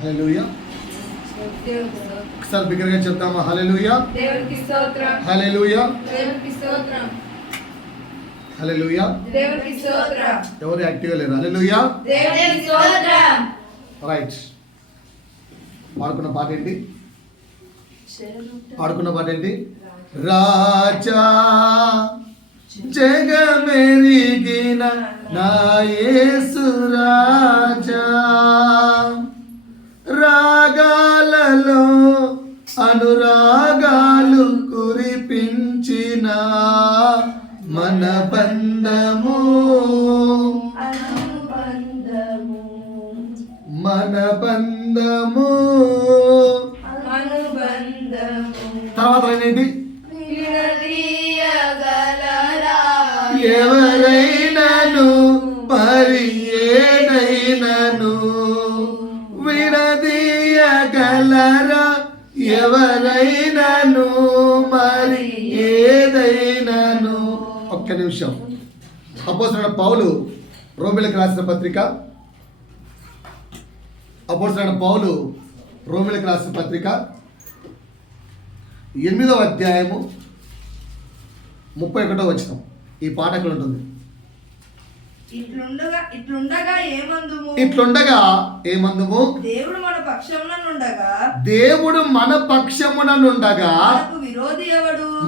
హల్లెలూయా. ఒకసారి బిగ్గరగా చెప్తామా? హల్లెలూయా, దేవునికి స్తోత్రం. హల్లెలూయా, దేవునికి స్తోత్రం. హల్లెలూయా. దేవునికి స్తోత్రం. ఎవరు యాక్టివ్గా లేరు? హల్లెలూయా, దేవునికి స్తోత్రం. రైట్. పాడుకున్న పాట ఏంటి? రాజా జగమెరిగిన నా యేసు రాజా, రాగాలలో అనురాగాలు కురిపించిన మన బంధము, మన బంధము. తర్వాత ఏంటి? ఎవరైనాను మరి ఏదైనాను విడదీయగలరా, ఎవరైనాను మరి ఏదైనాను. ఒక్క నిమిషం. అపోస్తలుడైన పౌలు రోమీయులకు రాసిన పత్రిక, అపోస్తలుడైన పౌలు రోమీయులకు రాసిన పత్రిక 8వ అధ్యాయము 31వ వచనం. ఈ పాట ఎక్కడ ఉంటుంది? ఇట్లుండగా ఏమందుము? దేవుడు మన పక్షముననుండగా, దేవుడు మన పక్షముననుండగా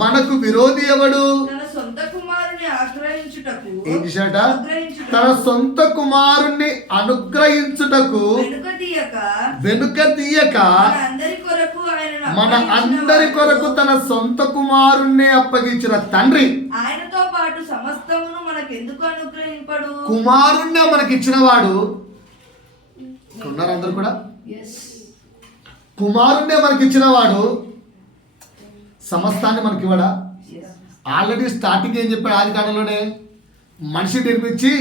మనకు విరోధి ఎవడు? తన సొంత కుమారుని ఆశ్రయించుటకు ఏం చేశాట? తన సొంత కుమారుణ్ణి అనుగ్రహించుటకు వెనుక తీయక మన అందరి కొరకు తన సొంత కుమారుణ్ణి అప్పగించిన తండ్రి ఆయనతో పాటు సమస్తమును మనకెందుకు అనుగ్రహింపడు? కుమారుణ్ణి మనకిచ్చిన వాడు ఉన్నారు. అందరు కూడా కుమారుణ్ణి మనకిచ్చిన వాడు సమస్తాన్ని మనకి ఇవ్వడా? ఆల్రెడీ స్టార్టింగ్ ఏం చెప్పాడు? ఆది కాలంలోనే మనిషి నిర్మించి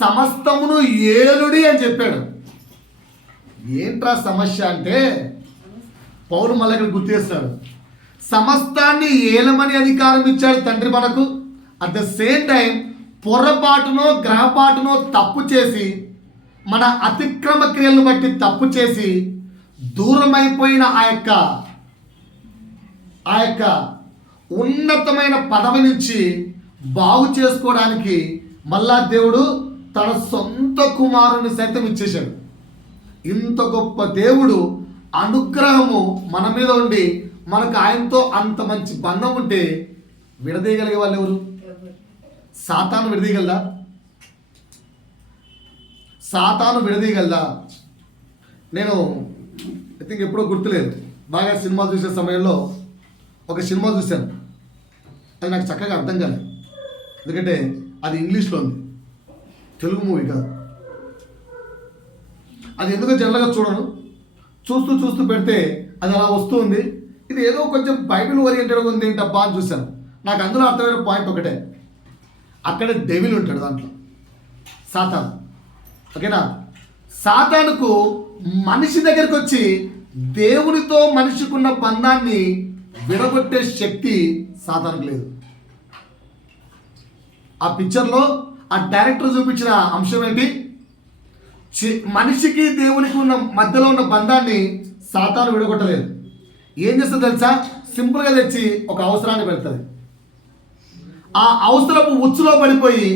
సమస్తమును ఏలుడి అని చెప్పాడు. ఏంట్రా సమస్య అంటే పౌలు మళ్ళీ ఇక్కడ గుర్తు చేస్తాడు. సమస్తాన్ని ఏలమని అధికారం ఇచ్చాడు తండ్రి మనకు. అట్ ద సేమ్ టైం పొరపాటునో గ్రహపాటునో తప్పు చేసి మన అతిక్రమ క్రియలను బట్టి తప్పు చేసి దూరమైపోయిన ఆ యొక్క ఉన్నతమైన పదవి నుంచి బాగు చేసుకోవడానికి మళ్ళా దేవుడు తన సొంత కుమారుని సైతం ఇచ్చేశాడు. ఇంత గొప్ప దేవుడు అనుగ్రహము మన మీద ఉండి మనకు ఆయనతో అంత మంచి బంధం ఉంటే విడదీయగలిగే వాళ్ళు ఎవరు? సాతాను విడదీయగలదా? సాతాను విడదీయగలదా? నేను ఐ థింక్ ఎప్పుడో గుర్తులేదు, బాగా సినిమాలు చూసే సమయంలో ఒక సినిమా చూశాను. అది నాకు చక్కగా అర్థం కాలేదు, ఎందుకంటే అది ఇంగ్లీష్లో ఉంది, తెలుగు మూవీ కాదు. అది ఎందుకో జనరల్గా చూడను, చూస్తూ పెడితే అది అలా వస్తూ ఉంది. ఇది ఏదో కొంచెం బైబిల్ ఓరియంటెడ్గా ఉంది ఏంటబ్బా అని చూశాను. నాకు అందులో అర్థమైన పాయింట్ ఒకటే, అక్కడ డెవిల్ ఉంటాడు, దాంట్లో సాతాను. ఓకేనా? సాతానుకు మనిషి దగ్గరికి వచ్చి దేవునితో మనిషికున్న బంధాన్ని విడగొట్టే శక్తి సాతానుకు లేదు. ఆ పిక్చర్లో ఆ డైరెక్టర్ చూపించిన అంశం ఏంటి? మనిషికి దేవునికి ఉన్న మధ్యలో ఉన్న బంధాన్ని సాతాను విడగొట్టలేదు. ఏం చేస్తుంది తెలుసా? సింపుల్గా తెచ్చి ఒక అవసరాన్ని పెడుతుంది. ఆ అవసరపు ఉచ్చులో పడిపోయి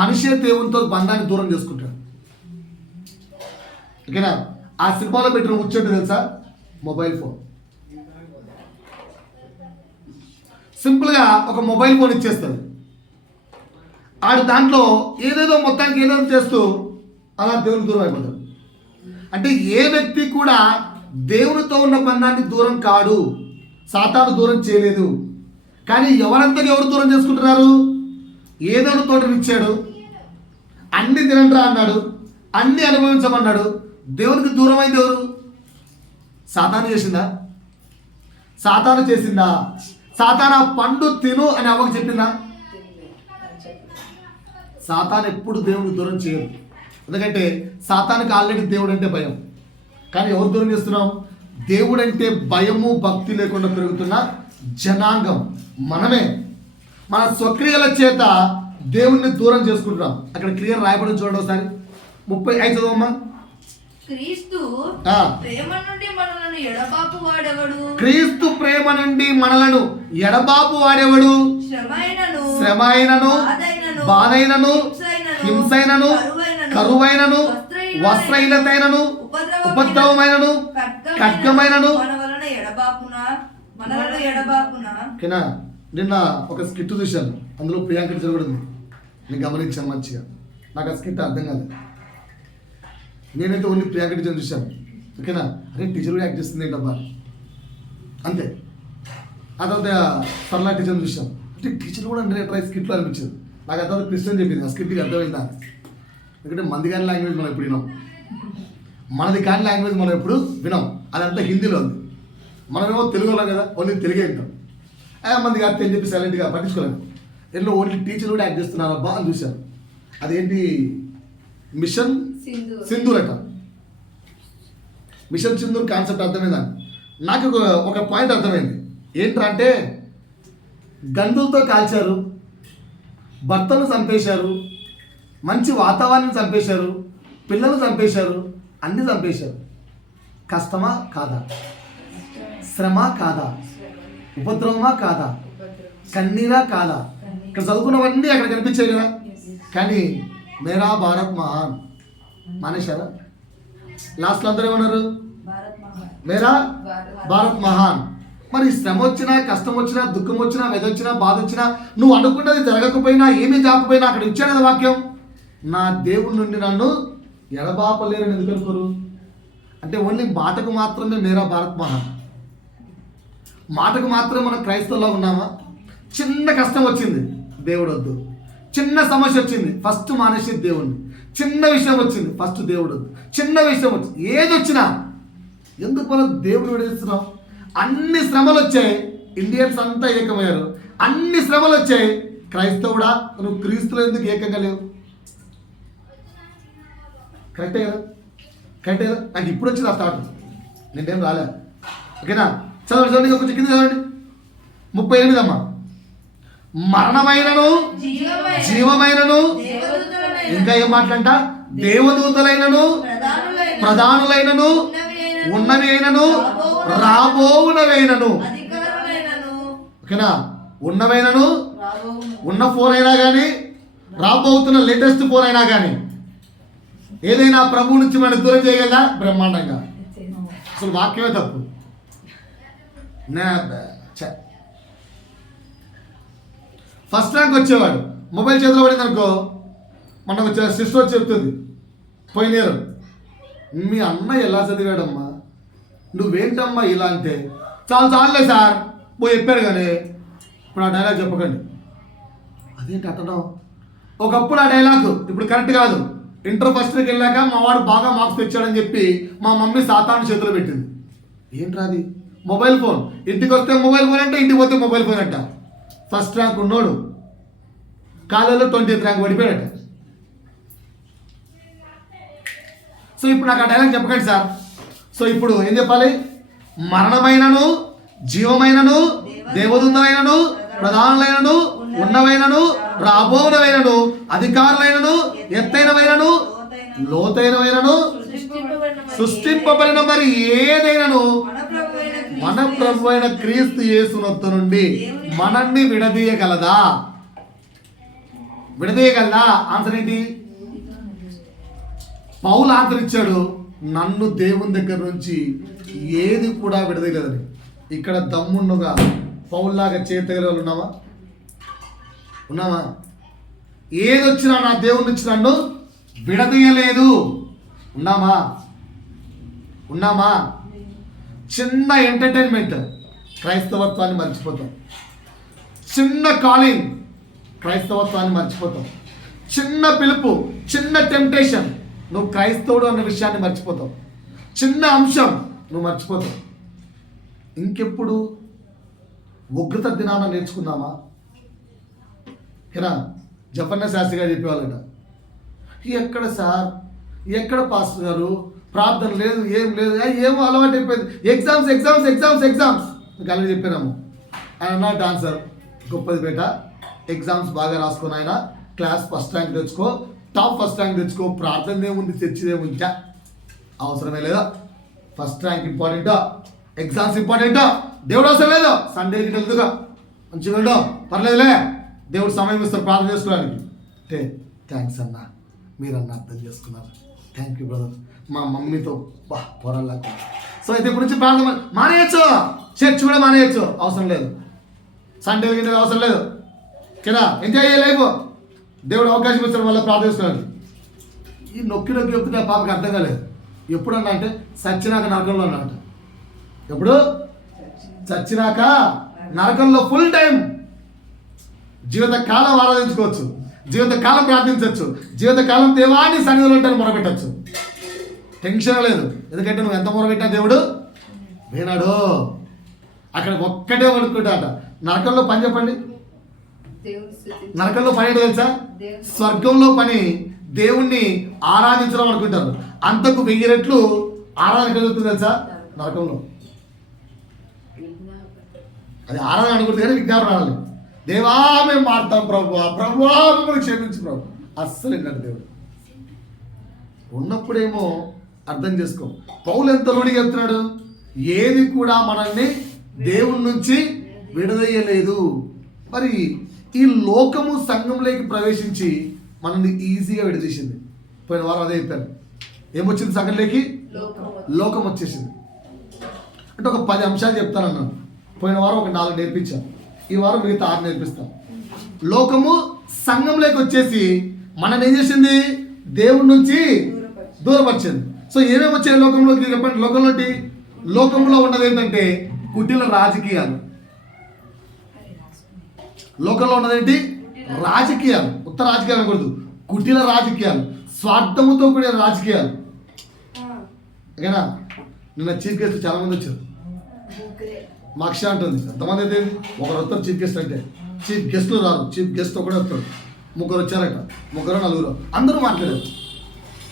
మనిషే దేవునితో బంధాన్ని దూరం చేసుకుంటాడు. ఓకేనా? ఆ సినిమాలో పెట్టిన ఉచ్చు ఏంటో తెలుసా? Mobile phone. సింపుల్గా ఒక మొబైల్ ఫోన్ ఇచ్చేస్తుంది. ఆడు దాంట్లో ఏదేదో మొత్తానికి ఏదేదో చేస్తూ అలా దేవునికి దూరం అయిపోతాడు. అంటే ఏ వ్యక్తి కూడా దేవునితో ఉన్న బంధాన్ని దూరం కాడు, సాతాను దూరం చేయలేదు. కానీ ఎవరంతగా ఎవరు దూరం చేసుకుంటున్నారు? ఏదో తోటనిచ్చాడు, అన్ని తినండిరా అన్నాడు, అన్ని అనుభవించమన్నాడు. దేవునికి దూరం అయింది ఎవరు? సాతాను చేసిందా? సాతాను చేసిందా? సాతాను ఆ పండు తిను అని అవ్వకు చెప్పిందా? సాతాను ఎప్పుడు దేవునికి దూరం చేయదు. ఎందుకంటే సాతానికి ఆల్రెడీ దేవుడు అంటే భయం. కానీ ఎవరు దూరం చేస్తున్నాం? దేవుడంటే భయము భక్తి లేకుండా పెరుగుతున్న జనాంగం మనమే. మన స్వక్రియల చేత దేవుణ్ణి దూరం చేసుకుంటున్నాం. అక్కడ క్లియర్ రాయబడి చూడండి ఒకసారి. 35 చదవమ్మా. క్రీస్తు ఆ. ప్రేమ నుండి మనలను ఎడబాపు వాడెవడు? క్రీస్తు ప్రేమ నుండి మనలను ఎడబాపు వాడేవాడు? శ్రమ అయినను బాధైనను హింసైనను కరువైనను వస్త్రహీనతైనను ఉపద్రవమైనను ఖడ్గమైనను మనలను ఎడబాపునా. ఓకేనా? నిన్న ఒక స్కిట్ చూశాను, అందులో ప్రియాంక టీచర్ కూడా ఉంది. నేను గమనించాను మంచిగా, నాకు ఆ స్కిట్ అర్థం కాలేదు. నేనైతే ఓన్లీ ప్రియాంక టీచర్ చూశాను. ఓకేనా? అరే టీచర్ కూడా యాక్ట్ చేస్తుంది ఏంటబ్బా అంతే. ఆ తర్వాత సరళ టీచర్ చూశాను, అంటే టీచర్ కూడా అంటే ట్రై స్కిట్లో అనిపించింది. నాకు ఆ తర్వాత క్రిస్టియన్ చెప్పింది, ఆ స్కిట్కి అర్థమైందా? ఎందుకంటే మంది కాని లాంగ్వేజ్ మనం ఎప్పుడు వినాం, మనది కాని లాంగ్వేజ్ మనం ఎప్పుడు వినాం. అదంతా హిందీలో ఉంది, మనమేమో తెలుగులో కదా, ఓన్లీ తెలుగే వింటాం. మంది కాదు అని చెప్పి సైలెంట్గా పట్టించుకోలేదు. ఎన్నో ఓన్లీ టీచర్ కూడా యాక్ట్ చేస్తున్నారు అబ్బా అని చూశాను. అదేంటి మిషన్ సింధూర్ అట. మిషన్ సింధూర్ కాన్సెప్ట్ అర్థమైందా? నాకు ఒక పాయింట్ అర్థమైంది. ఏంట్రా అంటే, గందులతో కాల్చారు, భర్తను చంపేశారు, మంచి వాతావరణం చంపేశారు, పిల్లలు చంపేశారు, అన్నీ చంపేశారు. కష్టమా కాదా? శ్రమ కాదా? ఉపద్రవమా కాదా? కన్నీరా కాదా? ఇక్కడ చదువుకున్నవన్నీ అక్కడ కనిపించాయి కదా. కానీ మేరా భారత్ మహాన్ మానేశారా? లాస్ట్లో అందరూ ఏమన్నారు? మేరా భారత్ మహాన్. మరి శ్రమ వచ్చినా, కష్టం వచ్చినా, దుఃఖం వచ్చినా, వెద వచ్చినా, బాధ వచ్చినా, నువ్వు అనుకున్నది జరగకపోయినా, ఏమీ జాకపోయినా అక్కడ ఇచ్చాడు కదా వాక్యం, నా దేవుడి నుండి నన్ను ఎడబాపలేరని ఎందుకు అనుకోరు? అంటే ఓన్లీ మాటకు మాత్రమే మేరా భారత్ మహాన్, మాటకు మాత్రమే మనం క్రైస్తవుల్లో ఉన్నామా? చిన్న కష్టం వచ్చింది, దేవుడు వద్దు. చిన్న సమస్య వచ్చింది, ఫస్ట్ మానేసి దేవుడిని. చిన్న విషయం వచ్చింది, ఫస్ట్ దేవుడు వద్దు. చిన్న విషయం వచ్చింది, ఏది వచ్చినా ఎందుకు మనం దేవుడు విడదీస్తున్నాం? అన్ని శ్రమలు వచ్చాయి, ఇండియన్స్ అంతా ఏకమయ్యారు. అన్ని శ్రమలు వచ్చాయి, క్రైస్తవుడా నువ్వు క్రీస్తులో ఎందుకు ఏకంగా లేవు? కరెక్టే కదా? కరెక్టే కదా? నాకు ఇప్పుడు వచ్చింది ఆ థాట్, నేనేం రాలే. ఓకేనా? చదవండి కొంచెం కింద చదవండి. 38 అమ్మా. మరణమైనను జీవమైనను ఇంకా ఏం మాట్లాడంట? దేవదూతలైనను ప్రధానులైనను ఉన్నవి అయినను రాబోవునవైనను. ఓకేనా? ఉన్నవైనను, ఉన్న ఫోన్ అయినా కానీ, రాబోతున్న లేటెస్ట్ ఫోన్ అయినా కానీ, ఏదైనా ప్రభువు నుంచి మనం దూరం చేయగలదా? బ్రహ్మాండంగా. అసలు వాక్యమే తప్పు. ఫస్ట్ ర్యాంక్ వచ్చేవాడు మొబైల్ చేతిలో పడింది అనుకో, మనకు వచ్చే సిస్టర్ వచ్చి చెప్తుంది, పోయినారు మీ అన్న ఎలా చదివాడమ్మా, నువ్వేంటమ్మా ఇలా అంటే, చాలులే సార్ పోయి చెప్పారు కానీ ఇప్పుడు ఆ డైలాగ్ చెప్పకండి. అదేంటి అతను ఒకప్పుడు ఆ డైలాగ్ ఇప్పుడు కరెక్ట్ కాదు. ఇంటర్ ఫస్ట్కి వెళ్ళాక మా వాడు బాగా మార్క్స్ తెచ్చాడని చెప్పి మా మమ్మీ సాతాను చేతిలో పెట్టింది. ఏంట్రా అది? Mobile phone. ఇంటికి వస్తే మొబైల్ ఫోన్ అంటే, ఇంటికి పోతే మొబైల్ ఫోన్ అంట. ఫస్ట్ ర్యాంక్ ఉన్నోడు కాలేజీలో 20th ర్యాంక్ పడిపోయాడట. సో ఇప్పుడు నాకు ఆ డైలాగ్ చెప్పకండి సార్. సో ఇప్పుడు ఏం చెప్పాలి? మరణమైనను జీవమైనను దేవదూతలైనను ప్రధానులైనను ఉన్నవైనను రాబోవునవైనను అధికారులైనను ఎత్తైనవైనను లోతైనవైనను సృష్టింపబడిన మరి ఏదైనాను మన ప్రభు అయిన క్రీస్తు యేసునొద్ద నుండి మనల్ని విడదీయగలదా? విడదీయగలదా? ఆన్సర్ ఏంటి? పౌలు ఆన్సర్ ఇచ్చాడు, నన్ను దేవుని దగ్గర నుంచి ఏది కూడా విడదీయలేదని. ఇక్కడ దమ్మున్నగా పౌల్లాగా చేతగల వాళ్ళు ఉన్నామా? ఉన్నామా? ఏది వచ్చినా నా దేవుని నుంచి నన్ను విడదీయలేదు. ఉన్నామా? ఉన్నామా? చిన్న ఎంటర్టైన్మెంట్ క్రైస్తవత్వాన్ని మర్చిపోతాం. చిన్న కాలింగ్ క్రైస్తవత్వాన్ని మర్చిపోతాం. చిన్న పిలుపు, చిన్న టెంప్టేషన్, నువ్వు క్రైస్తవుడు అన్న విషయాన్ని మర్చిపోతావు. చిన్న అంశం నువ్వు మర్చిపోతావు. ఇంకెప్పుడు ఉగ్రత దినాన నేర్చుకుందామా? ఏనా జపన్న శాస్త్రి గారు చెప్పేవాళ్ళట, ఎక్కడ సార్, ఎక్కడ పాస్టర్ గారు, ప్రార్థన లేదు, ఏం లేదు, ఏమో అలవాటు అయిపోయింది, ఎగ్జామ్స్ ఎగ్జామ్స్ ఎగ్జామ్స్ ఎగ్జామ్స్ కలిగి చెప్పినాము. ఆయన నాట్ ఆన్సర్. గొప్పది బేట, ఎగ్జామ్స్ బాగా రాసుకొని ఆయన క్లాస్ ఫస్ట్ ర్యాంక్ తెచ్చుకో, టాప్ ఫస్ట్ ర్యాంక్ తెచ్చుకో, ప్రార్థన ఏముంది, చర్చిదేముంది, అవసరమే లేదా? ఫస్ట్ ర్యాంక్ ఇంపార్టెంటా, ఎగ్జామ్స్ ఇంపార్టెంటా? దేవుడు అవసరం లేదు. సండేకి వెళ్తుగా మంచిగా ఉండవు, పర్లేదులే, దేవుడు సమయం ఇస్తారు ప్రార్థన చేసుకోవడానికి అంటే థ్యాంక్స్ అన్న, మీరన్న అర్థం చేసుకున్నారు, థ్యాంక్ యూ బ్రదర్, మా మమ్మీతో పొరలా. సో ఇది గురించి ప్రార్థన మానేయచ్చు, చర్చ్ కూడా మానేయచ్చు, అవసరం లేదు. సండే కింద అవసరం లేదు కదా, ఎంజాయ్ చేయలేవు. దేవుడు అవకాశం ఇస్తాడు వల్ల ప్రార్థన చేసుకోవడానికి. ఈ నొక్కి నొక్కి చెప్తుంటే ఆ పాపకి అర్థం కాలేదు. ఎప్పుడన్నా అంటే చచ్చినాక నరకంలో అన్నమాట. ఎప్పుడు? చచ్చినాక నరకంలో ఫుల్ టైం జీవితకాలం ఆరాధించుకోవచ్చు, జీవితకాలం ప్రార్థించవచ్చు, జీవితకాలం దేవాన్ని సన్నిధిలో ఉంటాను మొరపెట్టచ్చు. టెన్షన్ లేదు, ఎందుకంటే నువ్వు ఎంత మొరపెట్టా దేవుడు వినాడు. అక్కడ ఒక్కటే వణుకుంటాట. నరకంలో పని చెప్పండి, నరకంలో పని ఏంటో తెలుసా? స్వర్గంలో పని దేవుణ్ణి ఆరాధించడం అనుకుంటారు. అంతకు 1000 రెట్లు ఆరాధన కలుగుతుంది తెలుసా నరకంలో. అది ఆరాధన అనుకుంటుంది కానీ విజ్ఞాపన రావాలి. దేవా మేము మారుతాం ప్రభు, ప్రభువా మిమ్మల్ని క్షమించు ప్రభు. అస్సలు విన్నాడు దేవుడు. ఉన్నప్పుడేమో అర్థం చేసుకో. పౌలు ఎంత లోడిగా చెప్తున్నాడు, ఏది కూడా మనల్ని దేవుడి నుంచి విడదయ్యలేదు. మరి ఈ లోకము సంఘంలోకి ప్రవేశించి మనల్ని ఈజీగా విడదీసింది. పోయిన వారం అదే చెప్పాను. ఏమొచ్చింది సంఘంలోకి? లోకం వచ్చేసింది. అంటే ఒక 10 అంశాలు చెప్తానన్నాను. పోయిన వారం ఒక 4 నేర్పించాను, ఈ వారం మిగతా 6 నేర్పిస్తాం. లోకము సంఘంలోకి వచ్చేసి మనల్ని ఏం చేసింది? దేవుడి నుంచి దూరపరిచింది. సో ఏమేమి వచ్చాయి లోకంలోకి చెప్పండి. లోకంలో ఉన్నది ఏంటంటే కుటిల రాజకీయాలు. లోకంలో ఉన్నదేంటి? రాజకీయాలు. ఉత్తర రాజకీయాలు అనకూడదు, కుటిల రాజకీయాలు, స్వార్థముతో కూడిన రాజకీయాలు. ఓకేనా? నిన్న చీఫ్ గెస్ట్ చాలా మంది వచ్చారు. మా అక్ష అంటుంది ఎంతమంది అయితే ఒకరు వస్తారు చీఫ్ గెస్ట్ అంటే. చీఫ్ గెస్ట్లు రారు, చీఫ్ గెస్ట్ ఒకడే వస్తాడు. 3 వచ్చారట, 3 4 అందరూ మాట్లాడారు.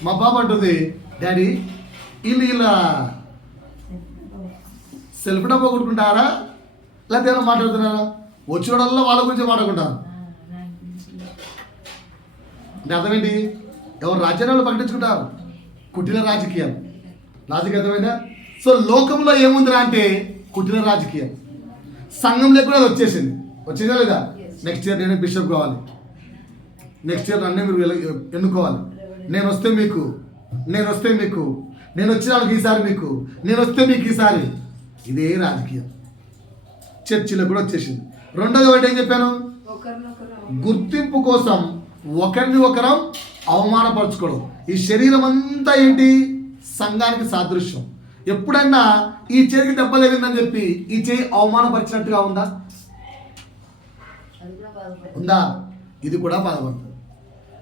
మా పాప అంటుంది, డాడీ వీళ్ళు ఇలా సెల్ఫ్ డబ్బా కొట్టుకుంటారా లేకపోతే ఏమైనా మాట్లాడుతున్నారా? వచ్చినోడల్లా వాళ్ళ గురించి మాట్లాడుకుంటారు. అంటే అర్థమేంటి? ఎవరు రాజ్యాలు ప్రకటించుకుంటారు. కుటిల రాజకీయాలు. అర్థమైందా? సో లోకంలో ఏముందిరా అంటే కుటిల రాజకీయం. సంఘంలో కూడా అది వచ్చేసిందా లేదా? నెక్స్ట్ ఇయర్ నేనే బిషప్ కావాలి, నెక్స్ట్ ఇయర్ నన్నే మీరు ఎన్నుకోవాలి, నేను వస్తే మీకు, నేను వచ్చిన వాళ్ళకి ఈసారి మీకు, నేను వస్తే మీకు ఈసారి. ఇదే రాజకీయం చర్చిలో కూడా వచ్చేసింది. రెండోది ఒకటి ఏం చెప్పాను? గుర్తింపు కోసం ఒకరిని ఒకరం అవమానపరచుకోవడం. ఈ శరీరం అంతా ఏంటి? సంఘానికి సాదృశ్యం. ఎప్పుడన్నా ఈ చేతికి దెబ్బ తగిలిందని చెప్పి ఈ చేయి అవమానపరిచినట్టుగా ఉందా? ఇది కూడా బాధపడుతుంది.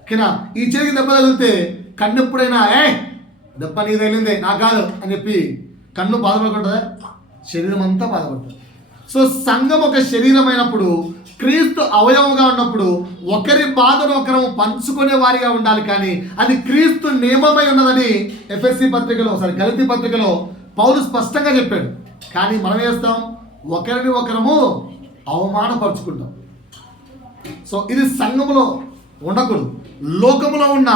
ఓకేనా? ఈ చేతికి దెబ్బ తగిలితే కన్ను ఎప్పుడైనా దెబ్బ నీ తగిలిందే నాకు కాదు అని చెప్పి కన్ను బాధపడుకుంటుందా? శరీరం అంతా బాధపడుతుంది. సో సంఘం ఒక శరీరం అయినప్పుడు, క్రీస్తు అవయవంగా ఉన్నప్పుడు ఒకరి బాధను ఒకరు పంచుకునే వారిగా ఉండాలి. కానీ అది క్రీస్తు నియమమై ఉన్నదని ఎఫ్ఎస్సి పత్రికలో, గలతీ పత్రికలో పౌలు స్పష్టంగా చెప్పాడు. కానీ మనం చేస్తాం, ఒకరిని ఒకరము అవమానపరుచుకుంటాం. సో ఇది సంఘములో ఉండకూడదు. లోకములో ఉన్న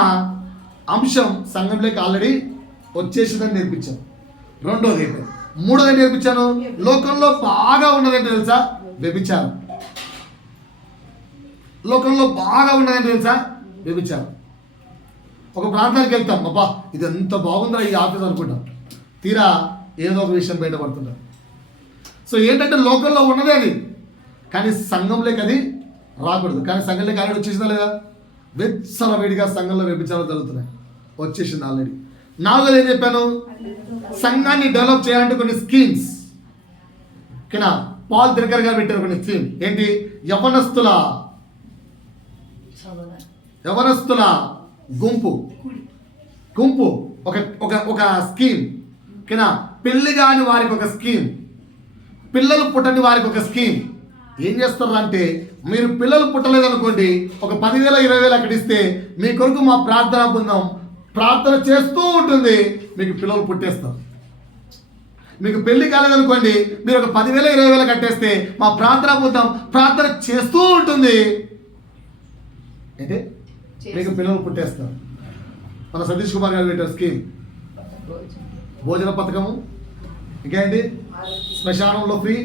అంశం సంఘంలోకి ఆల్రెడీ వచ్చేసిందని నేర్పించాను. రెండోది. మూడోది నేర్పించాను, లోకంలో బాగా ఉన్నదంటే తెలుసా? వ్యభిచారం. లోకంలో బాగా ఉన్నదంటే తెలుసా? వ్యభిచారం. ఒక ప్రాంతానికి వెళ్తాం, అబ్బా ఇది ఎంత బాగుందా ఈ ఆఫీస్ అనుకుంటాం, తీరా ఏదో ఒక విషయం బయటపడుతుంటాం. సో ఏంటంటే లోకంలో ఉన్నదే అది, కానీ సంఘంలోకి అది రాకూడదు. కానీ సంఘంలోకి ఆల్రెడీ వచ్చేసిందా లేదా? విచ్చలవిడిగా సంఘంలో వ్యభిచారాలు జరుగుతున్నాయి, వచ్చేసింది ఆల్రెడీ. నాలుగోది ఏం చెప్పాను? సంఘాన్ని డెవలప్ చేయాలంటే కొన్ని స్కీమ్స్. ఓకేనా? పాల్ దినకర్ గారు పెట్టారు కొన్ని స్కీమ్. ఏంటి? యవనస్తుల గుంపు ఒక స్కీమ్. ఓకేనా? పెళ్లి కాని వారికి ఒక స్కీమ్, పిల్లలు పుట్టని వారికి ఒక స్కీమ్. ఏం చేస్తారు అంటే, మీరు పిల్లలు పుట్టలేదనుకోండి, ఒక 10,000 20,000 అక్కడ ఇస్తే మీ కొరకు మా ప్రార్థన బృందం ప్రార్థన చేస్తూ ఉంటుంది, మీకు పిల్లలు పుట్టేస్తారు. మీకు పెళ్లి కాలేదనుకోండి, మీరు ఒక 10,000 20,000 కట్టేస్తే మా ప్రార్థన బృందం ప్రార్థన చేస్తూ ఉంటుంది, అంటే మీకు పిల్లలు పుట్టేస్తారు. మన సతీష్ కుమార్ గారు పెట్టారు స్కీమ్. భోజన పథకము, ఇంకేంటి శ్మశానంలో ఫ్రీ,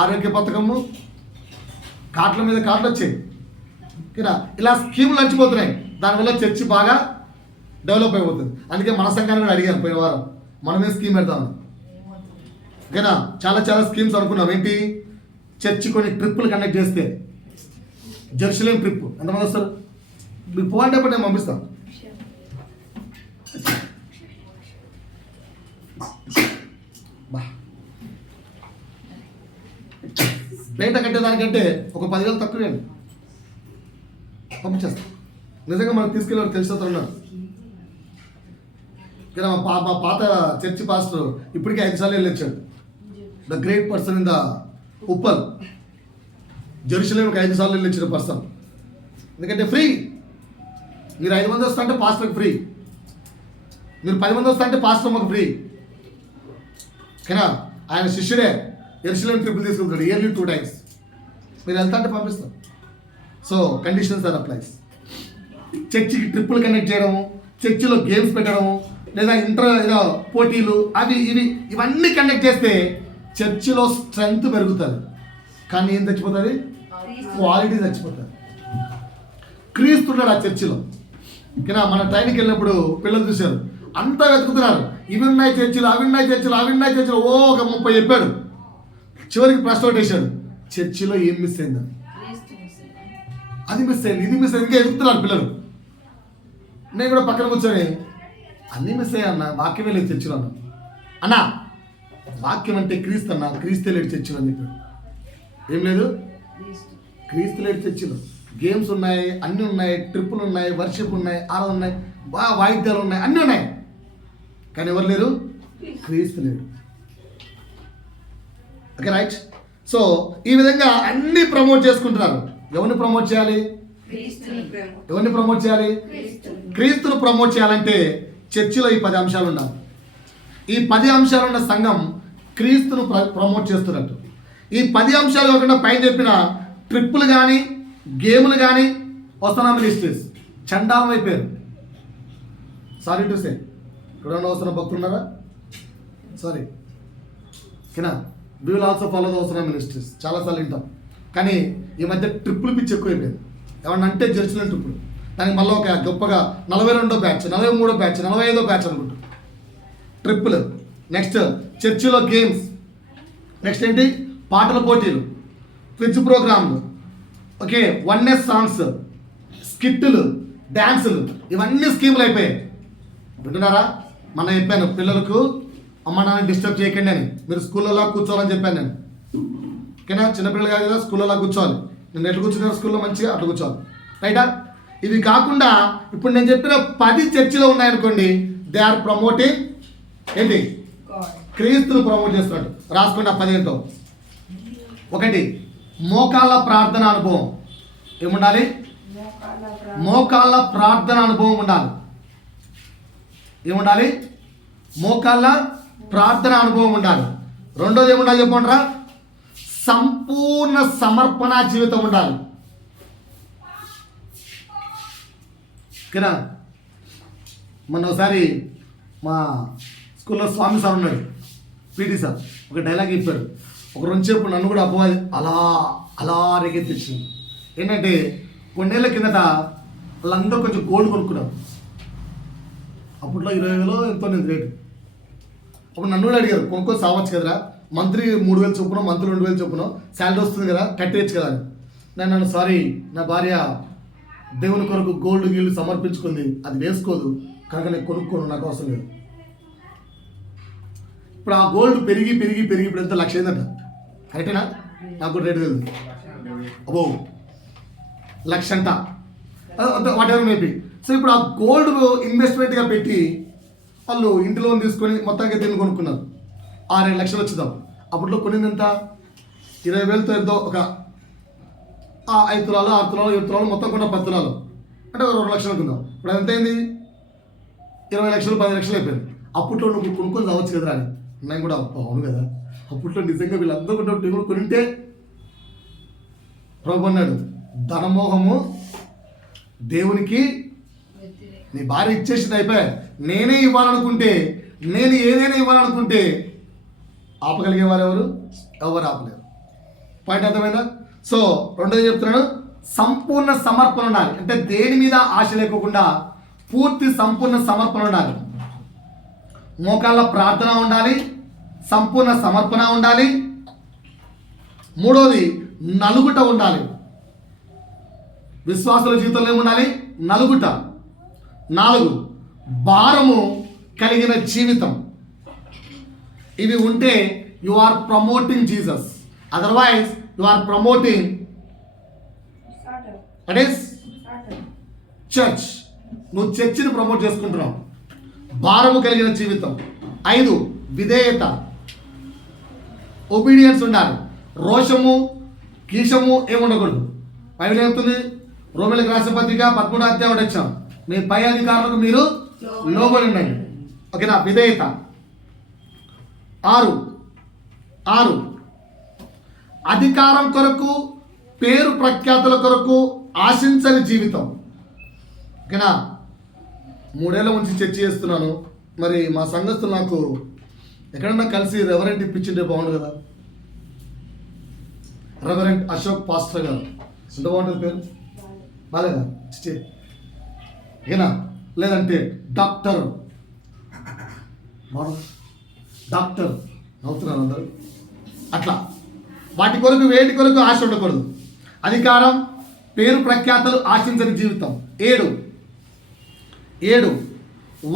ఆరోగ్య పథకము, కార్డుల మీద కార్డులు వచ్చాయి కదా. ఇలా స్కీములు నడిచిపోతున్నాయి. దానివల్ల చర్చి బాగా డెవలప్ అయిపోతుంది. అందుకే మన సంఘాన్ని కూడా అడిగాను పోయిన వారం, మనమే స్కీమ్ పెడతాము ఓకేనా. చాలా చాలా స్కీమ్స్ అనుకున్నాం. ఏంటి, చర్చి కొన్ని ట్రిప్పులు కండక్ట్ చేస్తే, జెరూసలేం ట్రిప్ ఎంతమంది వస్తారు? మీరు పోవాలంటే నేను పంపిస్తాను. బయట కట్టేదానికంటే ఒక 10,000 తక్కువ పంపించేస్తాం. నిజంగా మనకు తీసుకెళ్ళి తెలిసినంత ఉన్నారు. ఇక్కడ మా పాత చర్చి పాస్టర్ ఇప్పటికే 5 సార్లు వెళ్ళొచ్చాడు. The great person in the Uppal, జెరూసలేంకి 5 సార్లు వెళ్ళొచ్చిన పర్సన్. ఎందుకంటే ఫ్రీ. మీరు 5 మంది వస్తా అంటే పాస్టర్కి ఫ్రీ, మీరు 10 మంది వస్తా అంటే పాస్టర్ మాకు ఫ్రీ. ఓకేనా. ఆయన శిష్యుడే జెరూసలేం ట్రిపుల్ తీసుకుంటాడు ఇయర్లీ 2 times. మీరు వెళ్తా అంటే పంపిస్తాం. So conditions are applies. చర్చికి ట్రిప్పులు కనెక్ట్ చేయడము, చర్చిలో గేమ్స్ పెట్టడము, లేదా ఏదో పోటీలు అవి ఇవన్నీ కండక్ట్ చేస్తే చర్చిలో స్ట్రెంగ్త్ పెరుగుతుంది. కానీ ఏం చచ్చిపోతుంది? క్వాలిటీ చచ్చిపోతుంది. క్రీస్తున్నాడు ఆ చర్చిలో. ఓకేనా. మన ట్రైన్కి వెళ్ళినప్పుడు పిల్లలు చూశారు, అంతా వెతుకుతున్నారు. ఇవి ఉన్నాయి చర్చిలు, అవి ఉన్నాయి చర్చిలు, అవి ఉన్నాయి చర్చిలు. ఒక 30 చెప్పాడు. చివరికి ప్రశ్న ఒకటి వేశాడు, చర్చిలో ఏం మిస్ అయిందని. అది మిస్ అయింది, ఇది మిస్ అయింది, ఇంకా ఎదుగుతున్నారు పిల్లలు. నేను కూడా పక్కన కూర్చొని అన్నీ మిస్ అయ్యా అన్న, వాక్యమే లేదు చర్చిలో అన్న. అన్నా వాక్యం అంటే క్రీస్తు అన్న, క్రీస్తే లేడు చర్చిలో అని చెప్పాడు. ఏం లేదు, క్రీస్తు లేడు చర్చిలో. గేమ్స్ ఉన్నాయి, అన్నీ ఉన్నాయి, ట్రిప్పులు ఉన్నాయి, వర్షిప్ ఉన్నాయి, ఆరాధన ఉన్నాయి, వాయిద్యాలు ఉన్నాయి, అన్నీ ఉన్నాయి. కానీ ఎవరు లేరు? క్రీస్తు లేడు. Okay right. సో ఈ విధంగా అన్నీ ప్రమోట్ చేసుకుంటున్నారు. ఎవరిని ప్రమోట్ చేయాలి? ఎవరిని ప్రమోట్ చేయాలి? క్రీస్తును ప్రమోట్ చేయాలంటే చర్చిలో ఈ 10 అంశాలు ఉండాలి. ఈ 10 అంశాలు ఉన్న సంఘం క్రీస్తును ప్రమోట్ చేస్తున్నట్టు. ఈ 10 అంశాలు కాకుండా పైన చెప్పిన ట్రిప్పులు కానీ గేములు కానీ వస్తున్నా మినిస్ట్రీస్ చండాలం అయిపోయారు. Sorry to say. ఇక్కడ వస్తున్న భక్తులు ఉన్నారా? సారీ. ఓకేనా. We will also follow the వస్తున్నా మినిస్ట్రీస్ చాలాసార్లు వింటాం. కానీ ఈ మధ్య ట్రిప్పులు పిచ్చి ఎక్కువైపోయింది. ఏమన్నా అంటే జెరూసలేం ట్రిప్పులు, దానికి మళ్ళీ ఒక గొప్పగా 42వ బ్యాచ్, 43వ బ్యాచ్, 45వ బ్యాచ్ అనుకుంటాం ట్రిప్పులు. నెక్స్ట్ చర్చిలో గేమ్స్, నెక్స్ట్ ఏంటి పాటల పోటీలు, క్విజ్ ప్రోగ్రాంలు, ఓకే వన్నెస్ సాంగ్స్, స్కిట్టులు, డ్యాన్సులు, ఇవన్నీ స్కీములు అయిపోయాయి. వింటున్నారా? మొన్న చెప్పాను పిల్లలకు అమ్మ నాన్న డిస్టర్బ్ చేయకండి అని, మీరు స్కూల్లో కూర్చోవాలని చెప్పాను నేను. ఓకేనా. చిన్నపిల్లలు కాదు కదా, స్కూల్లో కూర్చోవాలి. నేను ఎట్లా కూర్చున్నా స్కూల్లో మంచిగా అట్లా కూర్చోవాలి. రైటా. ఇవి కాకుండా ఇప్పుడు నేను చెప్పిన 10 చర్చిలో ఉన్నాయనుకోండి, దే ఆర్ ప్రమోటింగ్ ఏంటి? క్రీస్తును ప్రమోట్ చేస్తున్నాడు. రాసుకోండి ఆ 10 ఏంటో. 1 మోకాళ్ళ ప్రార్థన అనుభవం. ఏముండాలి? మోకాళ్ళ ప్రార్థన అనుభవం ఉండాలి. ఏముండాలి? మోకాళ్ళ ప్రార్థన అనుభవం ఉండాలి. రెండోది ఏముండాలి చెప్పండిరా? సంపూర్ణ సమర్పణ జీవితం ఉండాలి. ఓకేనా. మొన్న ఒకసారి మా స్కూల్లో స్వామి సార్ ఉన్నాడు, పీటీ సార్, ఒక డైలాగ్ చెప్పాడు. ఒక 2 సేపు నన్ను కూడా అపవాది అలా అలా రేగెత్తించింది. ఏంటంటే కొన్నేళ్ల కిందట వాళ్ళందరూ కొంచెం గోల్డ్ కొనుక్కున్నారు. అప్పట్లో 20,000 ఎంతో నేను రేటు. అప్పుడు నన్ను కూడా అడిగారు, కొనుక్కొని సావచ్చు కదరా, మంత్లీ 3,000 చొప్పున, మంత్లీ 2,000 చొప్పున శాలరీ వస్తుంది కదా, కట్టేయచ్చు కదా అని. నేను సారీ, నా భార్య దేవుని కొరకు గోల్డ్ గీల్డ్ సమర్పించుకుంది, అది వేసుకోదు కనుక నేను కొనుక్కోను, నాకు అవసరం లేదు. ఇప్పుడు ఆ గోల్డ్ పెరిగి పెరిగి పెరిగి ఇప్పుడు ఎంత 1,00,000 అయిందట. కరెక్టేనా? నాకు కూడా రేటు తెలియదు. అబ్బో 1,00,000 అంట, వాట్ ఎవర్ మేబీ. సో ఇప్పుడు ఆ గోల్డ్ ఇన్వెస్ట్మెంట్గా పెట్టి వాళ్ళు ఇంటి లోన్ తీసుకొని మొత్తానికి దీన్ని కొనుక్కున్నారు. 6-7 లక్షలు వచ్చిందాం. అప్పట్లో కొనింది ఎంత? 20,000తో ఎంతో ఒక 5 తులాలు, 6 తులాలు, 7 తులాలు, మొత్తం కొన్న 10 తులాలు అంటే 2 లక్షలు అనుకుందాం. ఇప్పుడు ఎంత అయింది? 20 లక్షలు, 10 లక్షలు అయిపోయింది. అప్పట్లో నువ్వు కొనుక్కొని రావచ్చు కదరా అని. నేను కూడా అవును కదా, అప్పట్లో నిజంగా వీళ్ళందరూ కూడా కొనింటే ప్రభు అన్నాడు, ధనమోహము దేవునికి నీ భార్య ఇచ్చేసింది అయిపోయా, నేనే ఇవ్వాలనుకుంటే నేను ఏదైనా ఇవ్వాలనుకుంటే ఆపగలిగే వారు ఎవరు ఆపలేరు. పాయింట్ అర్థమైందా? సో రెండోది చెప్తున్నాను, సంపూర్ణ సమర్పణ ఉండాలి. అంటే దేని మీద ఆశ లేకోకుండా పూర్తి సంపూర్ణ సమర్పణ ఉండాలి. మోకాళ్ళ ప్రార్థన ఉండాలి, సంపూర్ణ సమర్పణ ఉండాలి. మూడోది నలుగుట ఉండాలి. విశ్వాసుల జీవితంలో ఏముండాలి? నలుగుట. 4 భారము కలిగిన జీవితం. ఇవి ఉంటే you are promoting Jesus, otherwise you are promoting that is church. నువ్వు చర్చిని ప్రమోట్ చేసుకుంటున్నావు. భారము కలిగిన జీవితం. 5 విధేయత, ఒబీడియన్స్ ఉండాలి. రోషము కీషము ఏముండకూడదు. బైబిల్ చెప్తుంది, రోమిలకు రాసిన పత్రిక 13వ అధ్యాయం వచ్చాం, మీ పై అధికారులకు మీరు లోబడి ఉండండి. ఓకేనా? విధేయత. 6 అధికారం కొరకు పేరు ప్రఖ్యాతుల కొరకు ఆశించని జీవితం. ఓకేనా? 3 ఏళ్ళ నుంచి చర్చ చేస్తున్నాను. మరి మా సంఘస్థులు నాకు ఎక్కడన్నా కలిసి రెవరెంట్ ఇప్పించింటే బాగుండు కదా. రెవరెంట్ అశోక్ పాస్టర్ గారు ఎంత బాగుంటుంది పేరు, బాగాలేదా? ఓకేనా? లేదంటే డాక్టర్ నవ్వుతున్నారు అందరూ. అట్లా వాటి కొరకు వేటి కొరకు ఆశ ఉండకూడదు. అధికారం పేరు ప్రఖ్యాతలు ఆశించని జీవితం. 7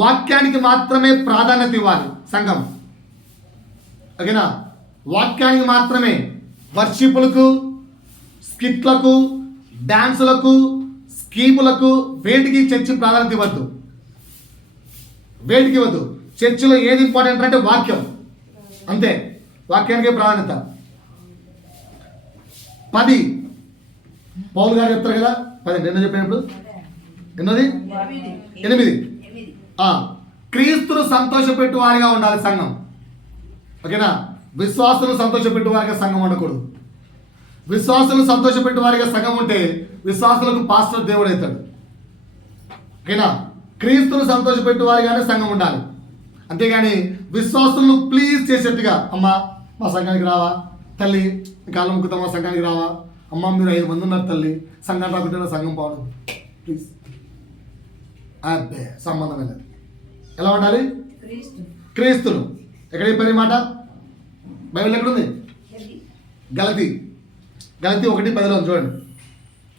వాక్యానికి మాత్రమే ప్రాధాన్యత ఇవ్వాలి సంఘం. ఓకేనా? వాక్యానికి మాత్రమే. వర్షిపులకు, స్కిట్లకు, డాన్సులకు, స్కీములకు వేటికి చర్చి ప్రాధాన్యత ఇవ్వద్దు. వేటికి ఇవ్వద్దు. చర్చిలో ఏది ఇంపార్టెంట్ అంటే వాక్యం, అంతే. వాక్యానికే ప్రాధాన్యత. 10 పౌలు గారు చెప్తారు కదా, 10 నిన్న చెప్పినప్పుడు ఎన్నోది 8 క్రీస్తును సంతోషపెట్టు వారిగా ఉండాలి సంఘం. ఓకేనా? విశ్వాసులు సంతోషపెట్టు వారిగా సంఘం ఉండకూడదు. విశ్వాసులు సంతోషపెట్టు వారిగా సంఘం ఉంటే విశ్వాసులకు పాస్టర్ దేవుడు అవుతాడు. ఓకేనా? క్రీస్తును సంతోషపెట్టు వారిగానే సంఘం ఉండాలి. అంతేగాని విశ్వాసులను ప్లీజ్ చేసేట్టుగా, అమ్మ మా సంఘానికి రావా తల్లి, కాలం ముక్కుతాం, మా సంఘానికి రావా అమ్మ, మీరు 5 మంది ఉన్నారు తల్లి, సంఘం రాకుంటే నా సంఘం పోవడం ప్లీజ్, అబ్బే సంబంధం లేదు. ఎలా ఉండాలి? క్రీస్తులు. ఎక్కడ చెప్పారు ఈ మాట? బైబిల్ ఎక్కడుంది? గలతీ 1:10 చూడండి.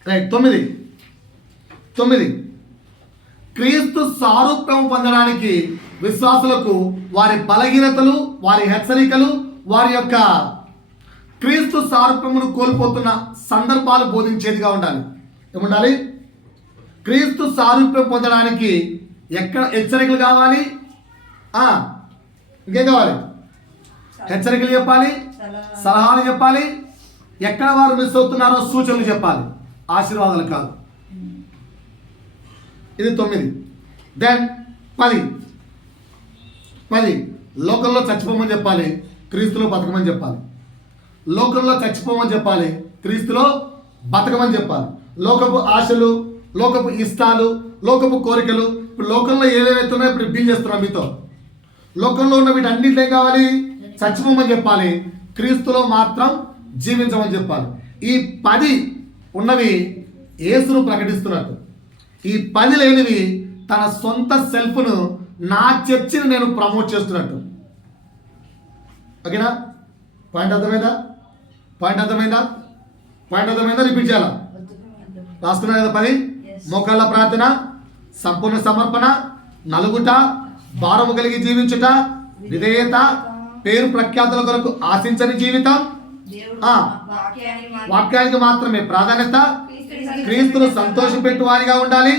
రైట్. 9 క్రీస్తు సారూప్యం పొందడానికి విశ్వాసులకు వారి బలహీనతలు, వారి హెచ్చరికలు, వారి యొక్క క్రీస్తు సారూప్యమును కోల్పోతున్న సందర్భాలు బోధించేదిగా ఉండాలి. ఏముండాలి? క్రీస్తు సారూప్యం పొందడానికి ఎక్కడ హెచ్చరికలు కావాలి? ఇంకేం కావాలి? హెచ్చరికలు చెప్పాలి, సలహాలు చెప్పాలి, ఎక్కడ వారు మిస్ అవుతున్నారో సూచనలు చెప్పాలి, ఆశీర్వాదాలు కాదు. ఇది 9. దెన్ 10 లోకంలో చచ్చిపోమని చెప్పాలి, క్రీస్తులో బతకమని చెప్పాలి. లోకంలో చచ్చిపోమని చెప్పాలి, క్రీస్తులో బతకమని చెప్పాలి. లోకపు ఆశలు, లోకపు ఇష్టాలు, లోకపు కోరికలు, ఇప్పుడు లోకంలో ఏవేవైతే ఉన్నాయో ఇప్పుడు డీల్ చేస్తున్నాం మీతో. లోకంలో ఉన్న వీటన్నింటిలో ఏం కావాలి? చచ్చిపోమని చెప్పాలి, క్రీస్తులో మాత్రం జీవించమని చెప్పాలి. ఈ 10 ఉన్నవి యేసును ప్రకటిస్తున్నట్టు, ఈ 10 లేనివి తన సొంత సెల్ఫ్ను, నా చర్చిని నేను ప్రమోట్ చేస్తున్నట్టు. ఓకేనా? పాయింట్ అర్థమైందా? రిపీట్ చేయాలా? రాస్తున్నా కదా 10. మోకాళ్ళ ప్రార్థన, సంపూర్ణ సమర్పణ, నలుగుట, భారము కలిగి జీవించుట, విధేయత, పేరు ప్రఖ్యాతుల కొరకు ఆశించని జీవితం, వాక్యానికి మాత్రమే ప్రాధాన్యత, క్రీస్తును సంతోషపెట్టు వారిగా ఉండాలి,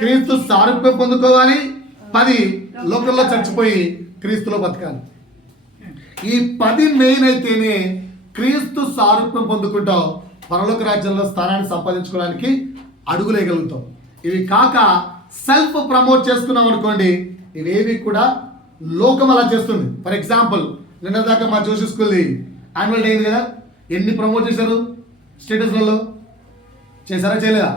క్రీస్తు సారూప్యం పొందుకోవాలి, 10 లోకంలో చచ్చిపోయి క్రీస్తులో బతకాలి. ఈ 10 మెయిన్ అయితేనే క్రీస్తు సారూప్యం పొందుకుంటావు, పరలోక రాజ్యంలో స్థానాన్ని సంపాదించుకోవడానికి అడుగులేయగలుగుతాం. ఇవి కాక సెల్ఫ్ ప్రమోట్ చేసుకున్నాం అనుకోండి, ఇవేవి కూడా లోకం అలా చేస్తుంది. ఫర్ ఎగ్జాంపుల్, నిన్న దాకా మా జోషి స్కూల్ది యాన్యువల్ డే అయింది కదా, ఎన్ని ప్రమోట్ చేశారు స్టేటస్లలో? చేశారా చేయలేదా?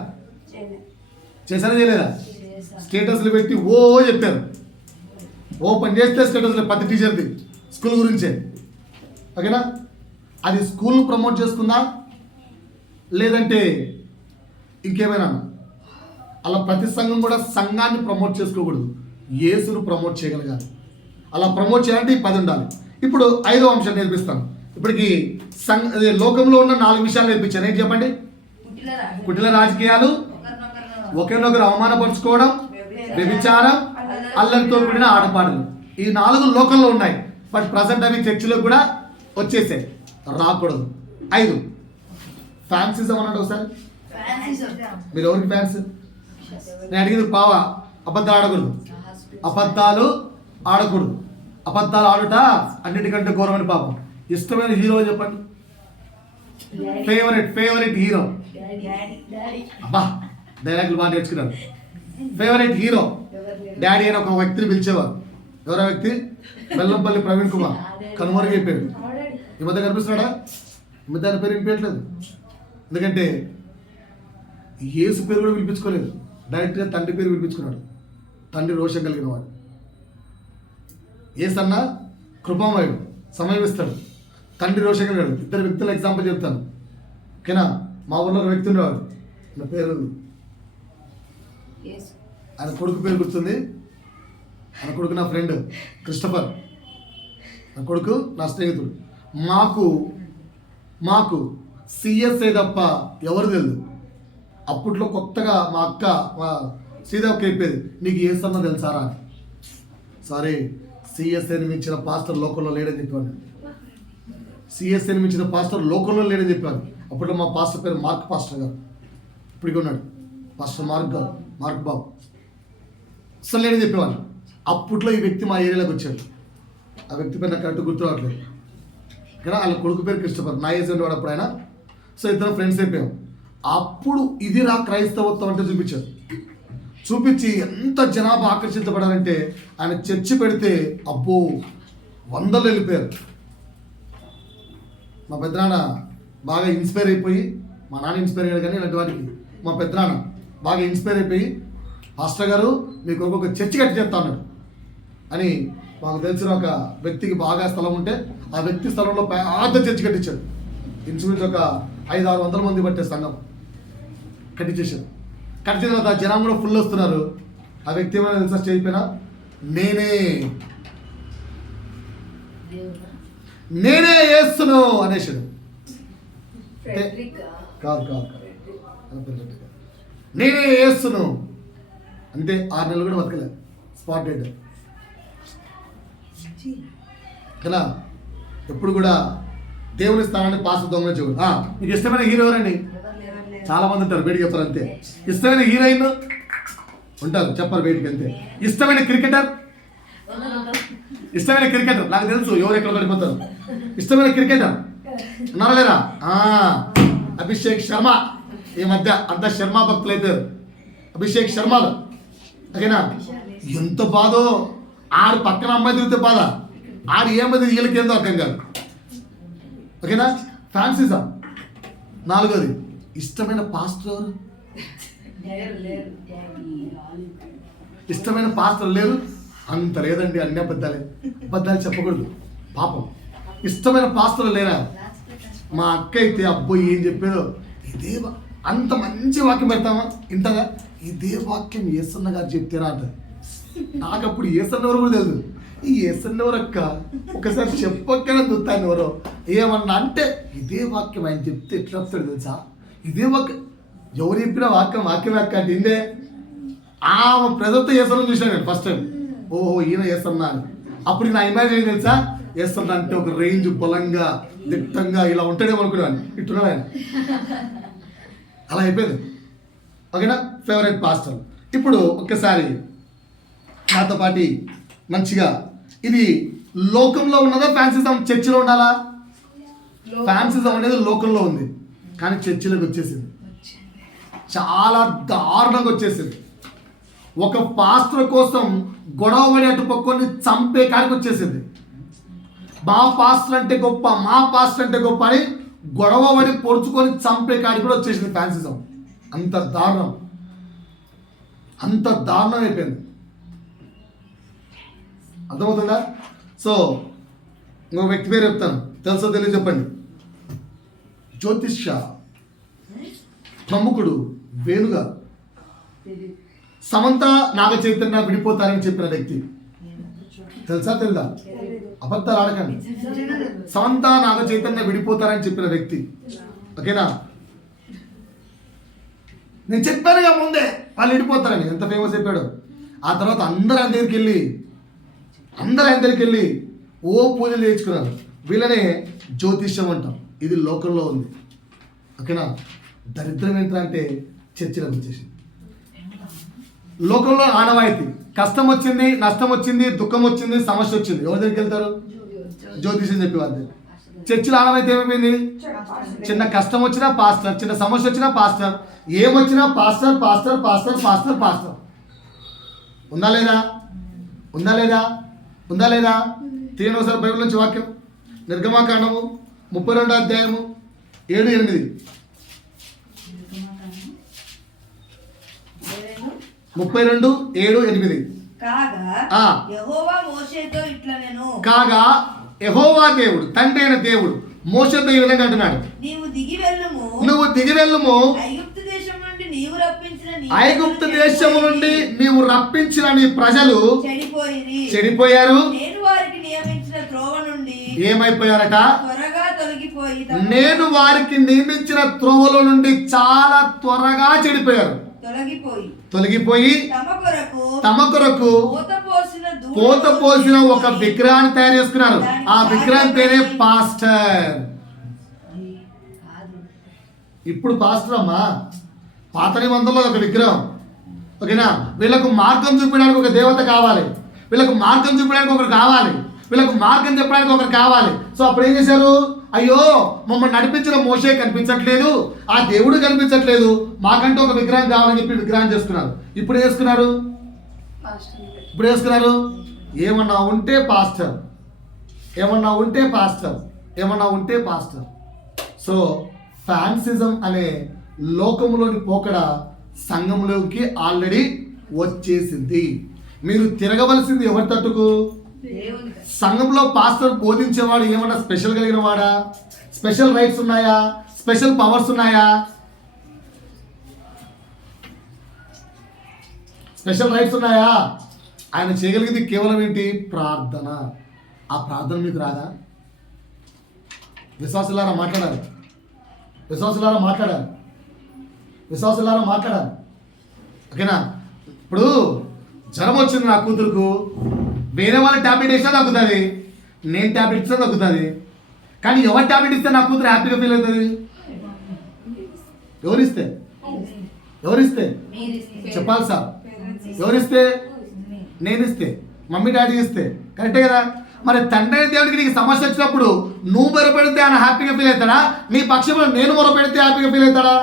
స్టేటస్లు పెట్టి ఓ చెప్పారు. ఓపెన్ చేస్తే స్టేటస్లో ప్రతి టీచర్ది స్కూల్ గురించే. ఓకేనా? అది స్కూల్ ప్రమోట్ చేసుకుందా లేదంటే ఇంకేమైనా? అలా ప్రతి సంఘం కూడా సంఘాన్ని ప్రమోట్ చేసుకోకూడదు, యేసును ప్రమోట్ చేయగలగాలి. అలా ప్రమోట్ చేయాలంటే ఈ 10 ఉండాలి. ఇప్పుడు 5వ అంశం నేర్పిస్తాను. ఇప్పటికి లోకంలో ఉన్న 4 విషయాలు నేర్పించాను. ఏంటి చెప్పండి? కుటిల రాజకీయాలు, ఒకరినొకరు అవమానపరుచుకోవడం, వ్యభిచారం, అల్లరితో కూడిన ఆటపాటలు. ఈ 4 లోకంలో ఉన్నాయి. బట్ ప్రజెంట్ అవి చర్చిలో కూడా వచ్చేసాయి, రాకూడదు. 5 ఫ్యాన్సిజం అన్నాడు ఒకసారి. మీరు ఎవరికి ఫ్యాన్స్? నేను అడిగింది అబద్ధాలు ఆడకూడదు, అబద్ధాలు ఆడకూడదు. అబద్ధాలు ఆడుట అన్నిటికంటే ఘోరమైన పాపం. ఇష్టమైన హీరో చెప్పండి, ఫేవరెట్ హీరో. అబ్బా, డైలాగులు బాగా నేర్చుకున్నారు. ఫేవరెట్ హీరో డాడీ అని ఒక వ్యక్తిని పిలిచేవారు. ఎవరో వ్యక్తి? బెల్లంపల్లి ప్రవీణ్ కుమార్. కనుమరుగైపోయాడు. ఈ మధ్య కనిపిస్తున్నాడా? ఈ మధ్య ఆయన పేరు వినిపించట్లేదు. ఎందుకంటే యేసు పేరు కూడా వినిపించుకోలేదు, డైరెక్ట్గా తండ్రి పేరు వినిపించుకున్నాడు. తండ్రి రోషం కలిగిన వాడు. యేసన్న కృపామయుడు, సమయం ఇస్తాడు. తండ్రి రోషం కలిగాడు. 2 వ్యక్తుల ఎగ్జాంపుల్ చెప్తాను. ఓకేనా? మా ఊళ్ళో ఒక వ్యక్తి ఉండేవాడు. నా పేరు, ఆయన కొడుకు పేరు గుర్తుంది. ఆయన కొడుకు నా ఫ్రెండ్ క్రిస్టఫర్. నా కొడుకు నా స్నేహితుడు. మాకు సిఎస్ఐ తప్ప ఎవరు తెలియదు. అప్పట్లో కొత్తగా మా అక్క శ్రీదేవికి చెప్పేది, నీకు యేసన్న తెలుసారా అని. సారీ, సిఎస్ఐని మించిన పాస్టర్ లోకంలో లేడని చెప్పాను. సిఎస్ఐని మించిన పాస్టర్ లోకంలో లేడని చెప్పాను. అప్పట్లో మా పాస్టర్ పేరు మార్క్ పాస్టర్ గారు. ఇప్పటికి ఉన్నాడు పాస్టర్ మార్క్ గారు, మార్క్ బాబు. అసలు లేడని చెప్పేవాళ్ళు. అప్పట్లో ఈ వ్యక్తి మా ఏరియాలోకి వచ్చాడు. ఆ వ్యక్తి పేరు నాకు కరెక్ట్ గుర్తు రావట్లేదు. ఇక్కడ వాళ్ళ కొడుకు పేరు క్రిస్టఫర్. నా ఏజ్ ఉండేవాడు అప్పుడు ఆయన. సో ఇద్దరు ఫ్రెండ్స్ అయిపోయాం. అప్పుడు ఇది రా క్రైస్తవత్వం అంటే చూపించారు. చూపించి ఎంత జనాభా ఆకర్షించబడాలంటే ఆయన చర్చి పెడితే అబ్బో 100 వెళ్ళిపోయారు. మా పెద్దనాన్న బాగా ఇన్స్పైర్ అయిపోయి, మా నాన్న ఇన్స్పైర్ అయ్యాడు కానీ ఇలాంటి వాటికి మా పెద్దనాన్న బాగా ఇన్స్పైర్ అయిపోయి, పాస్టర్ గారు మీకు ఒక చర్చి కట్టి చేస్తా అన్నాడు అని. మాకు తెలిసిన ఒక వ్యక్తికి బాగా స్థలం ఉంటే ఆ వ్యక్తి స్థలంలో పెద్ద చర్చి కట్టించాడు. ఇన్సూరెన్స్ ఒక 500-600 మంది పట్టే సంఘం కట్టించేశాడు. కట్టించిన తర్వాత జనం కూడా ఫుల్ వస్తున్నారు. ఆ వ్యక్తి ఏమైనా తెలుసా? స్టేజ్ పైన నేనే యేసును అనేసాడు. కాదు, నేనే యేసును అంటే 6 నెలలు కూడా బతకలే, స్పాట్ డెడ్. కదా, ఎప్పుడు కూడా దేవుని స్థానాన్ని పాస్ దొంగలించకూడదు. మీకు ఇష్టమైన హీరో ఎవరండి? చాలా మంది ఉంటారు, బయటికి చెప్తారు అంతే. ఇష్టమైన హీరోయిన్ ఉంటారు, చెప్పారు బయటికి అంతే. ఇష్టమైన క్రికెటర్ నాకు తెలుసు ఎవరు ఎక్కడ పడిపోతారు. ఇష్టమైన క్రికెటర్ ఉన్నారా లేరా? అభిషేక్ శర్మ. ఈ మధ్య అంత శర్మ భక్తులు అయిపోయారు. అభిషేక్ శర్మ. ఓకేనా? ఎంత బాధో. ఆడు పక్కన అమ్మాయి తిరిగితే బాధ, ఆడు ఏమైంది వీళ్ళకేందో అర్థం కాదు. ఓకేనా? ఫ్యాన్సిజం. 4వది ఇష్టమైన పాస్టర్. ఇష్టమైన పాస్టర్ లేరు? అంత లేదండి, అన్ని అబద్ధాలు చెప్పకూడదు పాపం. ఇష్టమైన పాస్టర్ లేరా? మా అక్క అయితే అబ్బో ఏం చెప్పేదో, ఇదే అంత మంచి వాక్యం పెడతామా ఇంతగా, ఇదే వాక్యం యేసన్న గారు చెప్తారా అంట. నాకు అప్పుడు యేసన్న ఎవరు కూడా తెలియదు. ఈ యేసన్న ఎవరు అక్క, ఒకసారి చెప్పక్కనే చూస్తాను ఎవరో ఏమన్నా అంటే, ఇదే వాక్యం ఆయన చెప్తే ఎట్లా వస్తాడు తెలుసా? ఇదే వాక్యం ఎవరు చెప్పిన వాక్యం అంటే ఇందే. ఆమె ప్రజలతో యేసన్న చూసాను నేను ఫస్ట్ టైం. ఓహో ఈయన యేసన్న అని. అప్పుడు నా ఇమాజిన్ తెలుసా, యేసన్న అంటే ఒక రేంజ్ బలంగా దిట్టంగా ఇలా ఉంటాడేమో అనుకున్నాను. ఇట్టున్నాడు ఆయన. అలా అయిపోయింది. ఓకేనా? Favourite pastor. ఇప్పుడు ఒక్కసారి నాతో పాటి మంచిగా, ఇది లోకంలో ఉన్నదా ఫ్యాన్సిజం చర్చిలో ఉండాలా? ఫ్యాన్సిజం అనేది లోకంలో ఉంది కానీ చర్చిలోకి వచ్చేసింది, చాలా దారుణంగా వచ్చేసింది. ఒక పాస్టర్ కోసం గొడవ పడి అటు పక్కని చంపే కాడికి వచ్చేసింది. మా పాస్టర్ అంటే గొప్ప అని గొడవ పడి పొడుచుకొని చంపే కాడికి కూడా వచ్చేసింది ఫ్యాన్సిజం. అంత దారుణం అయిపోయింది. అర్థమవుతుందా? సో ఇంకో వ్యక్తి పేరు చెప్తాను, తెలుసో తెలియదు చెప్పండి. జ్యోతిష్య ప్రముఖుడు వేణుగా సమంత నాగ చైతన్య విడిపోతారని చెప్పిన వ్యక్తి తెలుసా తెలీదా? అబద్ధాలు ఆడకండి. సమంత నాగ చైతన్య విడిపోతారని చెప్పిన వ్యక్తి, ఓకేనా? నేను చెప్పానుగా ముందే వాళ్ళు విడిపోతారని, ఎంత ఫేమస్ అయిపోయాడు. ఆ తర్వాత అందరూ ఆయన దగ్గరికి వెళ్ళి ఓ పూజలు చేయించుకున్నారు. వీళ్ళనే జ్యోతిష్యం అంటాం. ఇది లోకంలో ఉంది, ఓకేనా? దరిద్రం ఏంటంటే చర్చలకు వచ్చేసి లోకంలో ఆనవాయితీ. కష్టం వచ్చింది, నష్టం వచ్చింది, దుఃఖం వచ్చింది, సమస్య వచ్చింది, ఎవరి దగ్గరికి వెళ్తారు? జ్యోతిష్యం చెప్పి వాళ్ళ దగ్గర. చర్చిలో ఆనవాయితీ ఏమైపోయింది? చిన్న కష్టం వచ్చినా పాస్టర్, చిన్న సమస్య వచ్చినా పాస్టర్, ఏమొచ్చినా pastor pastor pastor pastor pastor. ఉందా లేదా? ఉందా లేదా? ఉందా లేదా? తీయండి ఒకసారి బైబిల్ నుంచి వాక్యం. నిర్గమాకాండము 32వ అధ్యాయము 7-8. 32:7-8. కాగా యెహోవా దేవుడు, తండ్రి అయిన దేవుడు మోషేతో ఈ విధంగా అంటున్నాడు, నువ్వు దిగి వెళ్ళుము, ఐగుప్తు దేశము నుండి నీవు రప్పించిన నీ ప్రజలు చెడిపోయారు. ఏమైపోయారట? నేను వారికి నియమించిన త్రోవలో నుండి చాలా త్వరగా చెడిపోయారు. తొలగిపోయి తమ కొరకు పోత పోసిన ఒక విగ్రహాన్ని తయారు చేసుకున్నారు. ఆ విగ్రహం పేరే పాస్టర్. ఇప్పుడు పాస్టర్ అమ్మా, పాత నిబంధనలో ఒక విగ్రహం, ఓకేనా? వీళ్ళకు మార్గం చూపించడానికి ఒక దేవత కావాలి, వీళ్ళకు మార్గం చూపించడానికి ఒకరు కావాలి, వీళ్ళకు మార్గం చెప్పడానికి ఒకరు కావాలి. సో అప్పుడు ఏం చేశారు? అయ్యో మమ్మల్ని నడిపించిన మోషే కనిపించట్లేదు, ఆ దేవుడు కనిపించట్లేదు, మాకంటూ ఒక విగ్రహం కావాలని చెప్పి విగ్రహం చేసుకున్నారు. ఇప్పుడు వేసుకున్నారు ఏమన్నా ఉంటే పాస్టర్, ఏమన్నా ఉంటే పాస్టర్, ఏమన్నా ఉంటే పాస్టర్. సో ఫ్యాన్సిజం అనే లోకంలోని పోకడ సంఘంలోకి ఆల్రెడీ వచ్చేసింది. మీరు తిరగవలసింది ఎవరి తట్టుకు? సంఘంలో పాస్టర్ బోధించేవాడు ఏమన్నా స్పెషల్ కలిగిన వాడా? స్పెషల్ రైట్స్ ఉన్నాయా? స్పెషల్ పవర్స్ ఉన్నాయా? స్పెషల్ రైట్స్ ఉన్నాయా? ఆయన చేయగలిగింది కేవలం ఏంటి? ప్రార్థన. ఆ ప్రార్థన మీకు రాదా? విశ్వాసులారా మాట్లాడాలి, విశ్వాసులారా మాట్లాడాలి, ఓకేనా? ఇప్పుడు జ్వరం వచ్చింది నా కూతురుకు, వేరే వాళ్ళు ట్యాబ్లెట్ వేసినా తగ్గుతుంది, నేను ట్యాబ్లెట్ ఇచ్చినా తగ్గుతుంది. కానీ ఎవరు ట్యాబ్లెట్ ఇస్తే నా కూతురు హ్యాపీగా ఫీల్ అవుతుంది? ఎవరిస్తే చెప్పాలి సార్. ఎవరిస్తే? నేను ఇస్తే, మమ్మీ డాడీ ఇస్తే, కరెక్టే కదా? మరి తండ్రి దేవుడికి నీకు సమస్య వచ్చినప్పుడు నువ్వు మొరపెడితే ఆయన హ్యాపీగా ఫీల్ అవుతాడా? నీ పక్షంలో నేను మొరపెడితే హ్యాపీగా ఫీల్ అవుతాడా?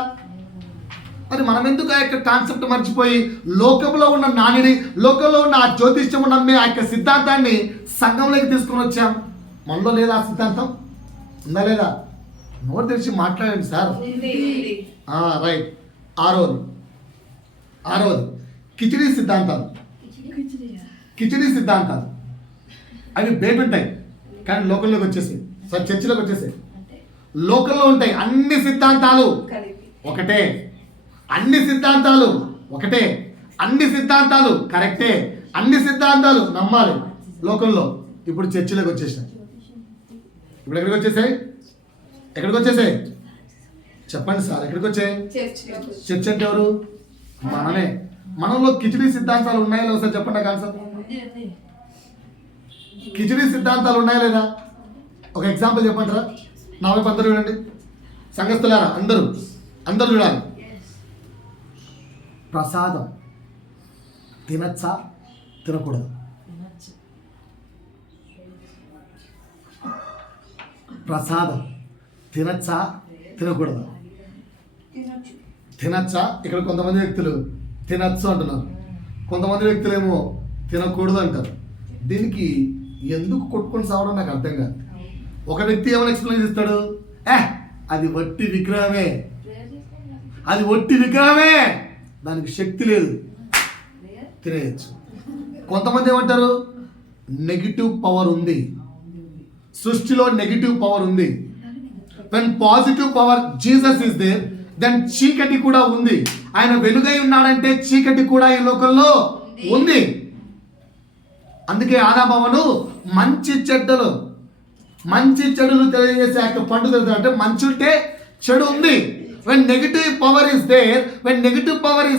మరి మనం ఎందుకు ఆ యొక్క కాన్సెప్ట్ మర్చిపోయి లోకంలో ఉన్న నానిని, లోకంలో ఉన్న ఆ జ్యోతిష్యం నమ్మే ఆ యొక్క సిద్ధాంతాన్ని సంఘంలోకి తీసుకొని వచ్చాం? మనలో లేదా ఆ సిద్ధాంతం? ఉందా లేదా? నోరు తెరిచి మాట్లాడండి సార్. రైట్. ఆరోది కిచిడీ సిద్ధాంతాలు అవి బయట ఉంటాయి కానీ లోకంలోకి వచ్చేసాయి. సార్ చర్చిలోకి వచ్చేసాయి. లోకంలో ఉంటాయి అన్ని సిద్ధాంతాలు ఒకటే, అన్ని సిద్ధాంతాలు కరెక్టే, అన్ని సిద్ధాంతాలు నమ్మాలి లోకంలో. ఇప్పుడు చర్చిలోకి వచ్చేసాయి. ఇప్పుడు ఎక్కడికి వచ్చేసాయి? చెప్పండి సార్, ఎక్కడికి వచ్చాయి? చర్చ్ అంటే ఎవరు? మనమే. మనలో కిచిడీ సిద్ధాంతాలు ఉన్నాయా లేదా సార్ చెప్పండి నాకు ఆన్సర్. కిచిడీ సిద్ధాంతాలు ఉన్నాయా లేదా? ఒక ఎగ్జాంపుల్ చెప్పంటారా? నా వైపు అందరూ చూడండి, సంఘస్థులారా అందరూ చూడాలి. ప్రసాదం తినచ్చా తినకూడదు? ప్రసాదం తినచ్చా తినకూడదు? తినచ్చా. ఇక్కడ కొంతమంది వ్యక్తులు తినచ్చు అంటున్నారు, కొంతమంది వ్యక్తులేమో తినకూడదు అంటారు. దీనికి ఎందుకు కొట్టుకొని సావడం నాకు అర్థం కాదు. ఒక వ్యక్తి ఏమైనా ఎక్స్ప్లెయిన్ చేస్తాడు, అది వట్టి విగ్రహమే, దానికి శక్తి లేదు, తినేయచ్చు. కొంతమంది ఏమంటారు, నెగిటివ్ పవర్ ఉంది. సృష్టిలో నెగిటివ్ పవర్ ఉంది. When positive power Jesus is there, then చీకటి కూడా ఉంది. ఆయన వెలుగై ఉన్నాడంటే చీకటి కూడా ఈ లోకంలో ఉంది. అందుకే ఆదామవను మంచి చెడులు తెలియజేసే యొక్క పండు తెలుసు. అంటే మంచి ఉంటే చెడు ఉంది. when negative power is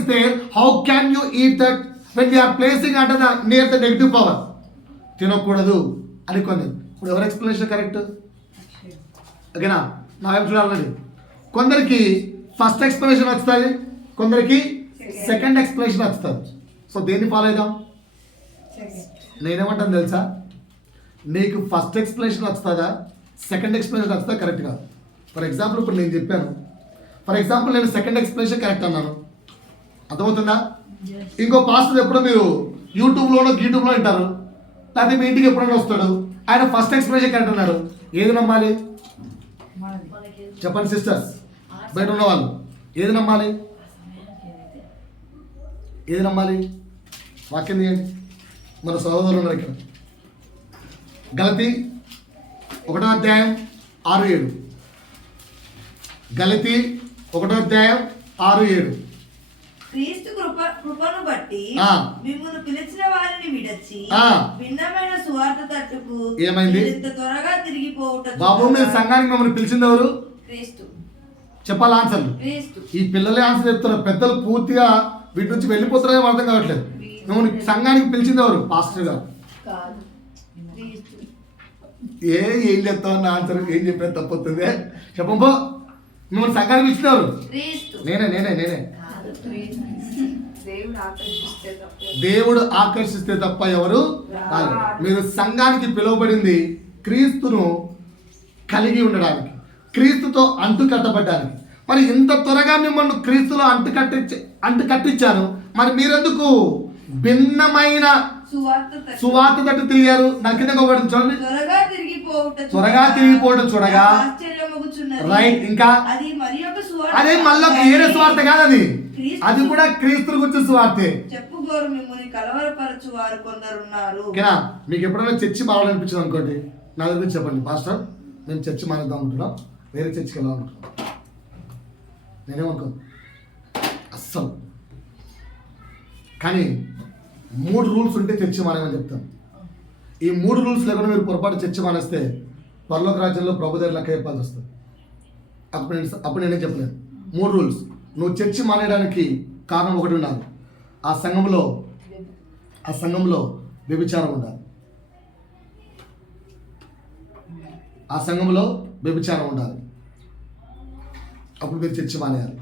there, how can you eat that when we are placing under the near the negative power? తినకూడదు అని కొన్ని. ఇప్పుడు ఎవరు ఎక్స్ప్లెనేషన్ కరెక్ట్? ఓకేనా? నా వైపు చూడాలండి. కొందరికి ఫస్ట్ ఎక్స్ప్లెనేషన్ వస్తుంది, కొందరికి సెకండ్ ఎక్స్ప్లెనేషన్ వస్తుంది. సో దేన్ని ఫాలో అవుదాం? నేనేమంటాను తెలుసా, నీకు ఫస్ట్ ఎక్స్ప్లెనేషన్ వస్తుందా సెకండ్ ఎక్స్ప్లెనేషన్ వస్తుందా కరెక్ట్ కాదు. ఫర్ ఎగ్జాంపుల్ ఇప్పుడు నేను చెప్పాను, నేను సెకండ్ ఎక్స్ప్లెనేషన్ కరెక్ట్ అన్నాను, అర్థమవుతుందా? ఇంకో పాస్టర్ ఎప్పుడో మీరు యూట్యూబ్లోనో గీట్యూబ్లో వింటారు, లేకపోతే మీ ఇంటికి ఎప్పుడైనా వస్తాడు, ఆయన ఫస్ట్ ఎక్స్ప్లెనేషన్ కరెక్ట్ అన్నాడు. ఏది నమ్మాలి చెప్పండి సిస్టర్స్, బయట ఉన్న వాళ్ళు ఏది నమ్మాలి? వాక్యం తీయండి. మన సహోదరులు ఉన్నారు ఇక్కడ. గలతీ 1:6-7. గలతీ 1:6-7. క్రీస్తు కృపను బట్టి మిమ్మును పిలిచిన వారిని విడచి భిన్నమైన సువార్త తట్టుకు ఏమైంది? ఇంత త్వరగా తిరిగిపోవుట. బాబు మీరు సంఘానికి మిమ్మల్ని పిలిచింది ఎవరు? క్రీస్తు. చెప్పాలి ఆన్సర్లు. క్రీస్తు. ఈ పిల్లలే ఆన్సర్ చెప్తున్నారు, పెద్దలు పూర్తిగా వీటి నుంచి వెళ్ళిపోతున్నారో అర్థం కావట్లేదు. మిమ్మల్ని సంఘానికి పిలిచింది ఎవరు? పాస్టర్ గారు. ఏం చెప్తావు ఆన్సర్, ఏం చెప్పేది తప్పుతుంది చెప్పంపో. మిమ్మల్ని సంఘానికి పిలిచినారు, నేనే. దేవుడు ఆకర్షిస్తే తప్ప ఎవరు రాదు. మీరు సంఘానికి పిలువబడింది క్రీస్తును కలిగి ఉండడానికి, క్రీస్తుతో అంటు కట్టబడ్డానికి. మరి ఇంత త్వరగా మిమ్మల్ని క్రీస్తులో అంటు కట్టించాను, మరి మీరెందుకు భిన్నమైన సువార్త తట్టు తిరిగారు? నా కింద చూడండి, త్వరగా తిరిగిపోవడం చూడగా. రైట్. ఇంకా అదే మళ్ళీ వేరే స్వార్థ కాదు, అది కూడా క్రీస్తు గురించి స్వార్థే. చెప్పుకోరు మిమ్మల్ని కలవరపరచు వారు కొందరున్నారు. ఓకేనా? మీకు ఎప్పుడైనా చర్చి మారాలనిపించింది అనుకోండి, నా దగ్గర చెప్పండి, పాస్టర్ మేము చర్చి మానేద్దాం అనుకుంటున్నాం, వేరే చర్చికి వెళ్ళాలనుకుంటున్నాం. నేనేమనుకోను అస్సలు. కానీ 3 రూల్స్ ఉంటే చర్చి మానేమని చెప్తాను. ఈ 3 రూల్స్ లేకుండా మీరు పొరపాటు చర్చి మానేస్తే పరలోక రాజ్యంలో ప్రభు దగ్గర లెక్క చెప్పాల్సి వస్తుంది. అప్పుడు నేనే చెప్పలేదు. 3 రూల్స్. నువ్వు చర్చి మానేయడానికి కారణం ఒకటి ఉండాలి. ఆ సంఘంలో వ్యభిచారం ఉండాలి. అప్పుడు మీరు చర్చి మానేయాలి.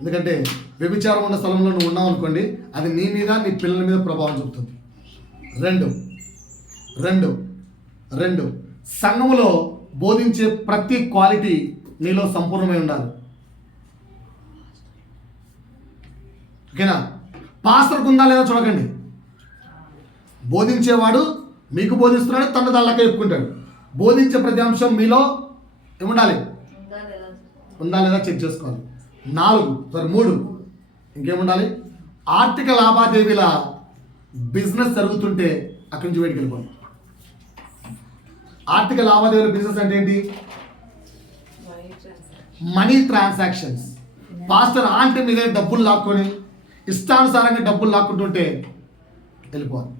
ఎందుకంటే వ్యభిచారం ఉన్న స్థలంలో నువ్వు ఉన్నావు అనుకోండి, అది నీ మీద, నీ పిల్లల మీద ప్రభావం చూపుతుంది. రెండు సంఘములో బోధించే ప్రతి క్వాలిటీ నీలో సంపూర్ణమై ఉండాలి. ఓకేనా? పాస్టర్కు ఉందా లేదా చూడకండి. బోధించేవాడు మీకు బోధిస్తున్నాడు, తన దాళ్ళకే చెప్పుకుంటాడు. బోధించే ప్రతి అంశం మీలో ఏముండాలి? ఉందా లేదా చెక్ చేసుకోవాలి. 3 ఇంకేముండాలి? ఆర్థిక లావాదేవీల బిజినెస్ జరుగుతుంటే అక్కడి నుంచి బయటికి వెళ్ళిపోవాలి. ఆర్థిక లావాదేవీల బిజినెస్ అంటే ఏంటి? Money transactions. పాస్టర్ ఆంటీ మీద డబ్బులు లాక్కొని ఇష్టానుసారంగా డబ్బులు లాక్కుంటుంటే వెళ్ళిపోవాలి.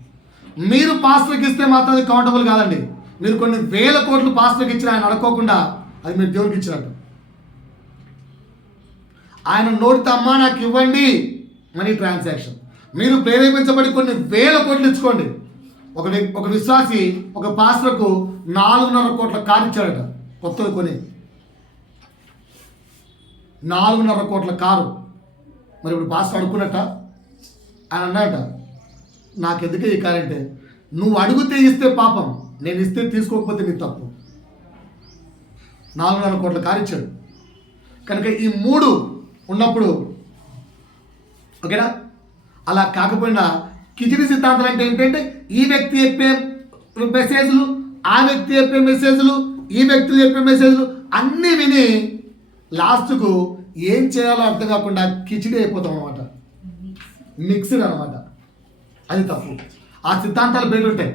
మీరు పాస్టర్కి ఇస్తే మాత్రం అది కౌంటబుల్ కాదండి. మీరు కొన్ని వేల కోట్లు పాస్టర్కి ఇచ్చిన ఆయన అడుక్కోకుండా అది మీరు దేవుడికి ఇచ్చినట్టు. ఆయన నోటితో అమ్మా నాకు ఇవ్వండి మనీ ట్రాన్సాక్షన్. మీరు ప్రేరేపించబడి కొన్ని వేల కోట్లు ఇచ్చుకోండి. ఒక విశ్వాసి ఒక పాస్టర్కు 4.5 కోట్ల కారు ఇచ్చాడట, కొత్తది కొని 4.5 కోట్ల కారు. మరి ఇప్పుడు పాస్టర్ అడుక్కున్నట్ట? ఆయన అన్నట, నాకెందుకే ఈ కారు అంటే, నువ్వు అడిగితే ఇస్తే పాపం, నేను ఇస్తే తీసుకోకపోతే నీ తప్పు. 4.5 కోట్ల కారు ఇచ్చాడు. కనుక ఈ 3 ఉన్నప్పుడు ఓకేనా? అలా కాకపోయినా కిచిడి సిద్ధాంతాలు అంటే ఏంటంటే, ఈ వ్యక్తి చెప్పే మెసేజ్లు, ఆ వ్యక్తి చెప్పే మెసేజ్లు, ఈ వ్యక్తులు చెప్పే మెసేజ్లు అన్నీ విని లాస్ట్కు ఏం చేయాలో అర్థం కాకుండా కిచిడి అయిపోతాం అనమాట, మిక్స్డ్ అనమాట. అది తప్పు. ఆ సిద్ధాంతాలు బయట ఉంటాయి.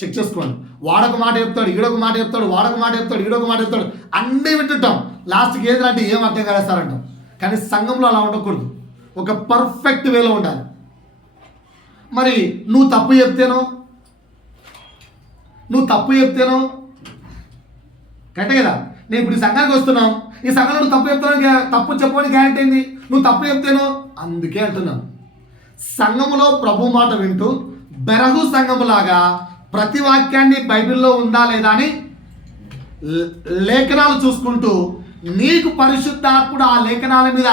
చెక్ చేసుకోండి. వాడొక మాట చెప్తాడు, ఈడొక మాట చెప్తాడు, వాడొక మాట చెప్తాడు, ఈడొక మాట చెప్తాడు, అన్నీ వింటుంటాం. లాస్ట్కి ఏది అంటే ఏం అర్థం కలేస్తారంటాం. కానీ సంఘంలో అలా ఉండకూడదు, ఒక పర్ఫెక్ట్ వేలో ఉండాలి. మరి నువ్వు తప్పు చెప్తేనో కరెక్టే కదా. నేను ఇప్పుడు ఈ సంఘానికి వస్తున్నాం, ఈ సంఘంలో నువ్వు తప్పు చెప్తాను, తప్పు చెప్పని గ్యారెంటీ ఏంది? నువ్వు తప్పు చెప్తేనో. అందుకే అంటున్నాను, సంఘములో ప్రభు మాట వింటూ బెరహు సంఘములాగా ప్రతి వాక్యాన్ని బైబిల్లో ఉందా లేదా అని లేఖనాలు చూసుకుంటూ నీకు పరిశుద్ధాత్ముడు ఆ లేఖనాల మీద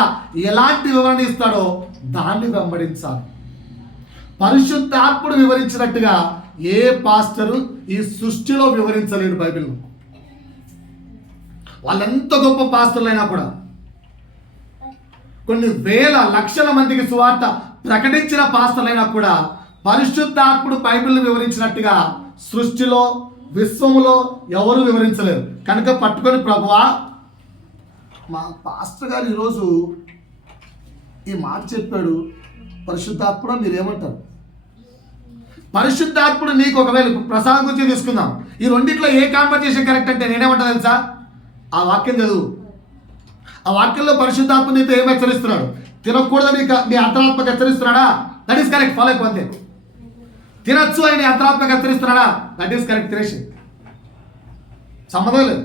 ఎలాంటి వివరణ ఇస్తాడో దాన్ని వెంబడించాలి. పరిశుద్ధాత్ముడు వివరించినట్టుగా ఏ పాస్టరు ఈ సృష్టిలో వివరించలేడు బైబిల్ను. వాళ్ళెంత గొప్ప పాస్టర్లైనా కూడా, కొన్ని వేల లక్షల మందికి సువార్త ప్రకటించిన పాస్టర్లైనా కూడా పరిశుద్ధాత్ముడు బైబిల్ను వివరించినట్టుగా సృష్టిలో విశ్వములో ఎవరు వివరించలేరు. కనుక పట్టుకొని, ప్రభువా మా పాస్టర్ గారు ఈరోజు ఈ మాట చెప్పాడు, పరిశుద్ధాత్ముడు మీరేమంటారు? పరిశుద్ధాత్ముడు నీకు ఒకవేళ ప్రసాదం గురించి తీసుకుందాం, ఈ రెండిట్లో ఏ కాన్వర్జేషన్ కరెక్ట్ అంటే నేనేమంటా తెలుసా? ఆ వాక్యం చదువు. ఆ వాక్యంలో పరిశుద్ధాత్మ నీతో ఏం హెచ్చరిస్తున్నాడు? తినకూడదని నీ అంతరాత్మకు హెచ్చరిస్తున్నాడా? దట్ ఈస్ కరెక్ట్, ఫాలో అయిపోతే. తినచ్చు అని నీ అంతరాత్మకు హెచ్చరిస్తున్నాడా? దట్ ఈస్ కరెక్ట్, తినేసి సంబంధం లేదు.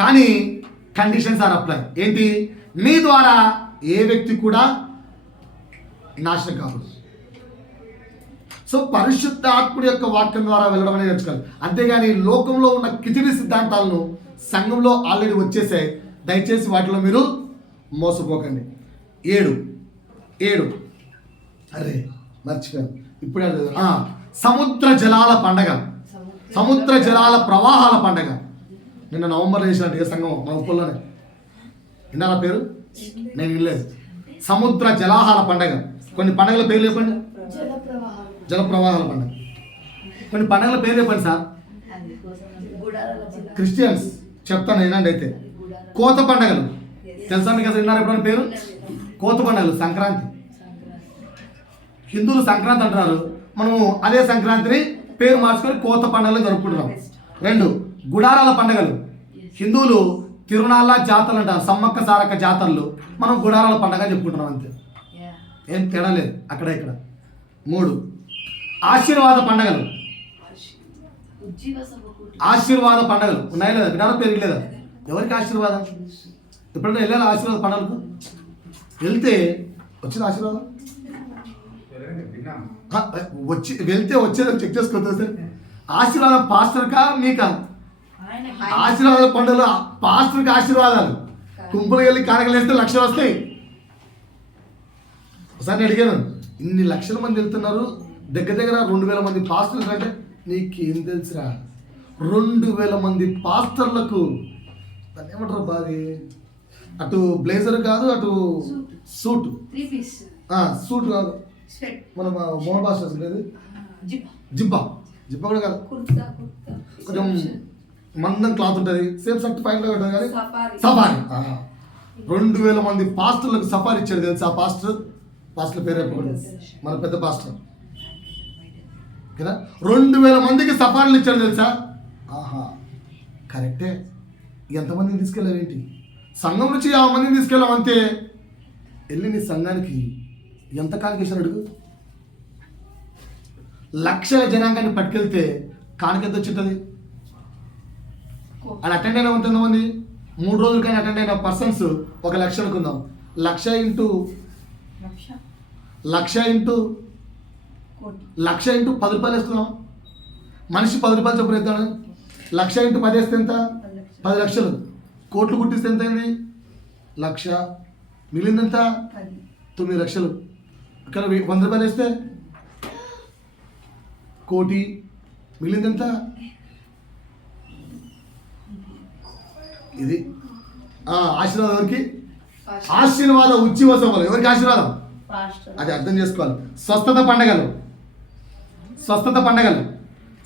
కానీ కండిషన్స్ ఆర్ అప్లై. ఏంటి? నీ ద్వారా ఏ వ్యక్తి కూడా నాశనం కాదు. సో పరిశుద్ధాత్ముడి యొక్క వాక్యం ద్వారా వెళ్ళడం అనేది నేర్చుకోవాలి. అంతేగాని లోకంలో ఉన్న కిచిడి సిద్ధాంతాలను సంఘంలో ఆల్రెడీ వచ్చేసాయి, దయచేసి వాటిలో మీరు మోసపోకండి. 7 అరే మర్చిపోయాను ఇప్పుడే. సముద్ర జలాల పండగ, సముద్ర జలాల ప్రవాహాల పండగ. నిన్న నవంబర్ వేసినట్టు ఏ సంఘం మా ఉప్పుల్లోనే విన్నారా పేరు? నేను వినలేదు. సముద్ర జలాహాల పండగ. కొన్ని పండగల పేర్లు చెప్పండి. జల ప్రవాహాల పండుగ. కొన్ని పండుగల పేరు చెప్పండి సార్. క్రిస్టియన్స్ చెప్తాను వినండి. అయితే కోత పండుగలు తెలుసా మీకు? అసలు విన్నారు ఎప్పుడైనా పేరు? కోత పండుగలు. సంక్రాంతి, హిందువులు సంక్రాంతి అంటున్నారు, మనము అదే సంక్రాంతిని పేరు మార్చుకొని కోత పండుగలు జరుపుకుంటున్నాం. 2 గుడారాల పండుగలు. హిందువులు తిరునాళ్ళ జాతరలు అంటారు, సమ్మక్క సారక్క జాతరలు, మనం గుడారాల పండుగ చెప్పుకుంటున్నాం, అంతే, ఏం తేడా లేదు అక్కడ ఇక్కడ. 3 ఆశీర్వాద పండుగలు. ఆశీర్వాద పండుగలు ఉన్నాయా లేదా? వినారా పేరు లేదా? ఎవరికి ఆశీర్వాదం? ఎప్పుడైనా వెళ్ళాలి ఆశీర్వాద పండుగలకు? వెళ్తే వచ్చిన ఆశీర్వాదం వెళ్తే వచ్చేదని చెక్ చేసుకోవచ్చు సార్. ఆశీర్వాదం పాస్టర్కా మీకా? ఆశీర్వాద పండుగలు పాస్టర్కి ఆశీర్వాదాలు. కుంపులు వెళ్ళి కారకలు వేస్తే లక్షలు వస్తాయి. ఒకసారి నేను అడిగాను, ఇన్ని లక్షల మంది వెళ్తున్నారు, దగ్గర 2000 మంది పాస్టర్లు అంటే నీకేం తెలుసురా? 2000 మంది పాస్టర్లకు దాన్ని ఏమంటారు బాది? అటు బ్లేజర్ కాదు, అటు సూట్, సూట్ కాదు, మన మోహన్ పాస్టర్స్ లేదు, జిబ్బా కూడా కాదు, కొంచెం మందం క్లాత్ ఉంటుంది, సేమ్ షర్ట్ ప్యాంట్ ఉంటుంది కానీ సఫారీ. 2000 మంది పాస్టర్లకు సఫారీ ఇచ్చాడు తెలుసా? ఆ పాస్టర్ పేరు చెప్పకూడదు, మన పెద్ద పాస్టర్ కదా. 2000 మందికి సఫారీలు ఇచ్చాడు తెలుసా? ఆహా కరెక్టే. ఎంతమందిని తీసుకెళ్ళావేంటి? సంఘం నుంచి 50 మందిని తీసుకెళ్ళాం అంతే. వెళ్ళి నీ సంఘానికి ఎంత కానికేసారు అడుగు. లక్షల జనాంగాన్ని పట్టుకెళ్తే కానుక ఎంత వచ్చింటుంది? అది అటెండ్ అయిన ఎంతమంది? 3 రోజులు కానీ అటెండ్ అయిన పర్సన్స్ 1,00,000 అనుకుందాం. 1,00,000 ఇంటూ 10 రూపాయలు వేస్తున్నాం. మనిషి 10 రూపాయలు చొప్పున వేస్తాడు. 1,00,000 ఇంటూ 10 వేస్తే ఎంత? 10 లక్షలు. కోట్లు గుట్టిస్తే ఎంత అయింది? 1,00,000. మిగిలింది ఎంత? 9 లక్షలు. ఇక్కడ 100 రూపాయలు వేస్తే 1,00,00,000. మిగిలింది ఎంత? ఇది ఆశీర్వాదం ఎవరికి? ఆశీర్వాద ఉచ్చివసములు ఎవరికి ఆశీర్వాదం? అది అర్థం చేసుకోవాలి. స్వస్థత పండగలు,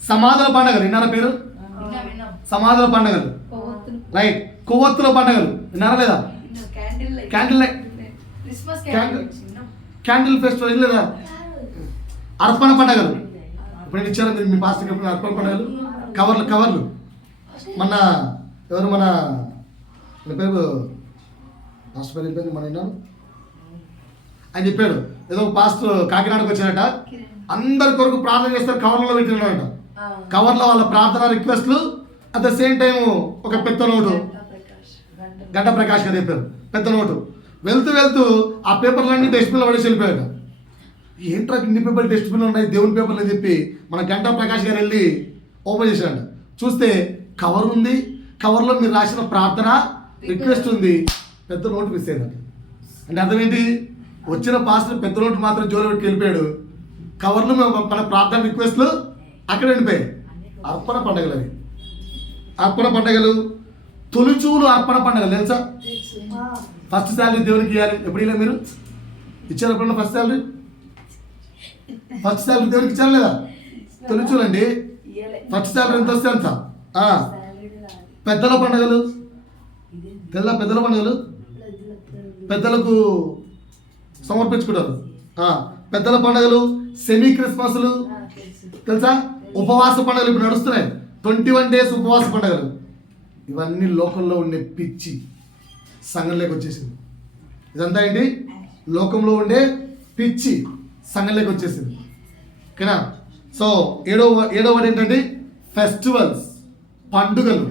సమాధుల పండగలు. విన్నారా పేరు? సమాధుల పండగలు, రైట్. కొవ్వొత్తుల పండగలు విన్నారా లేదా? క్యాండిల్ ఫెస్టివల్ లేదా? అర్పణ పండగలు ఇప్పుడు ఇచ్చారు మీరు మీ పాస్టర్కి ఎప్పుడు అర్పణ పండగలు కవర్లు మన ఎవరు మన పేరు పాస్టర్ పేరు అయిపోయింది మన విన్నాను ఆయన చెప్పాడు ఏదో పాస్టర్ కాకినాడకు వచ్చాడట అందరి కొరకు ప్రార్థన చేస్తారు కవర్లలో పెట్టినాడట కవర్లో వాళ్ళ ప్రార్థన రిక్వెస్ట్లు అట్ ద సేమ్ టైం ఒక పెద్ద నోటు గంట ప్రకాష్ గారు చెప్పారు పెద్ద నోటు వెళ్తూ ఆ పేపర్లన్నీ డస్ట్బిన్లో పడేసి వెళ్ళిపోయాడు ఏంట్రా ఇన్ని పేపర్లు డస్ట్బిన్లు ఉన్నాయి దేవుని పేపర్లు అని చెప్పి మన గంటా ప్రకాష్ గారు వెళ్ళి ఓపెన్ చేశాడు చూస్తే కవర్ ఉంది కవర్లో మీరు రాసిన ప్రార్థన రిక్వెస్ట్ ఉంది పెద్ద నోటు మిస్ అయిందండి అంటే అర్థం ఏంటి వచ్చిన పాస్టర్ పెద్ద నోటు మాత్రం జోలు పెట్టి వెళ్ళిపోయాడు కవర్లు మన ప్రార్థన రిక్వెస్ట్లు అక్కడ వెళ్ళిపోయాయి అర్పణ పండుగలు అవి అర్పణ పండుగలు తొలిచూలు అర్పణ పండుగలు తెలుసా ఫస్ట్ శాలరీ దేవునికి ఇవ్వాలి ఎప్పుడు ఇలా మీరు ఇచ్చారు ఎప్పుడన్నా ఫస్ట్ శాలరీ దేవునికి ఇచ్చారు లేదా తొలిచూలు అండి ఫస్ట్ శాలరీ ఎంత వస్తే అంత పెద్దల పండుగలు పెద్దల పండుగలు పెద్దలకు సమర్పించుకుంటారు పెద్దల పండుగలు సెమీ క్రిస్మస్లు తెలుసా ఉపవాస పండుగలు ఇప్పుడు నడుస్తున్నాయి 21 days ఉపవాస పండుగలు ఇవన్నీ లోకంలో ఉండే పిచ్చి సంఘంలోకి వచ్చేసింది ఇదంతా ఏంటి లోకంలో ఉండే పిచ్చి సంఘంలోకి వచ్చేసింది ఓకేనా సో ఏడవ వర్డ్ ఏంటంటే ఫెస్టివల్స్ పండుగలు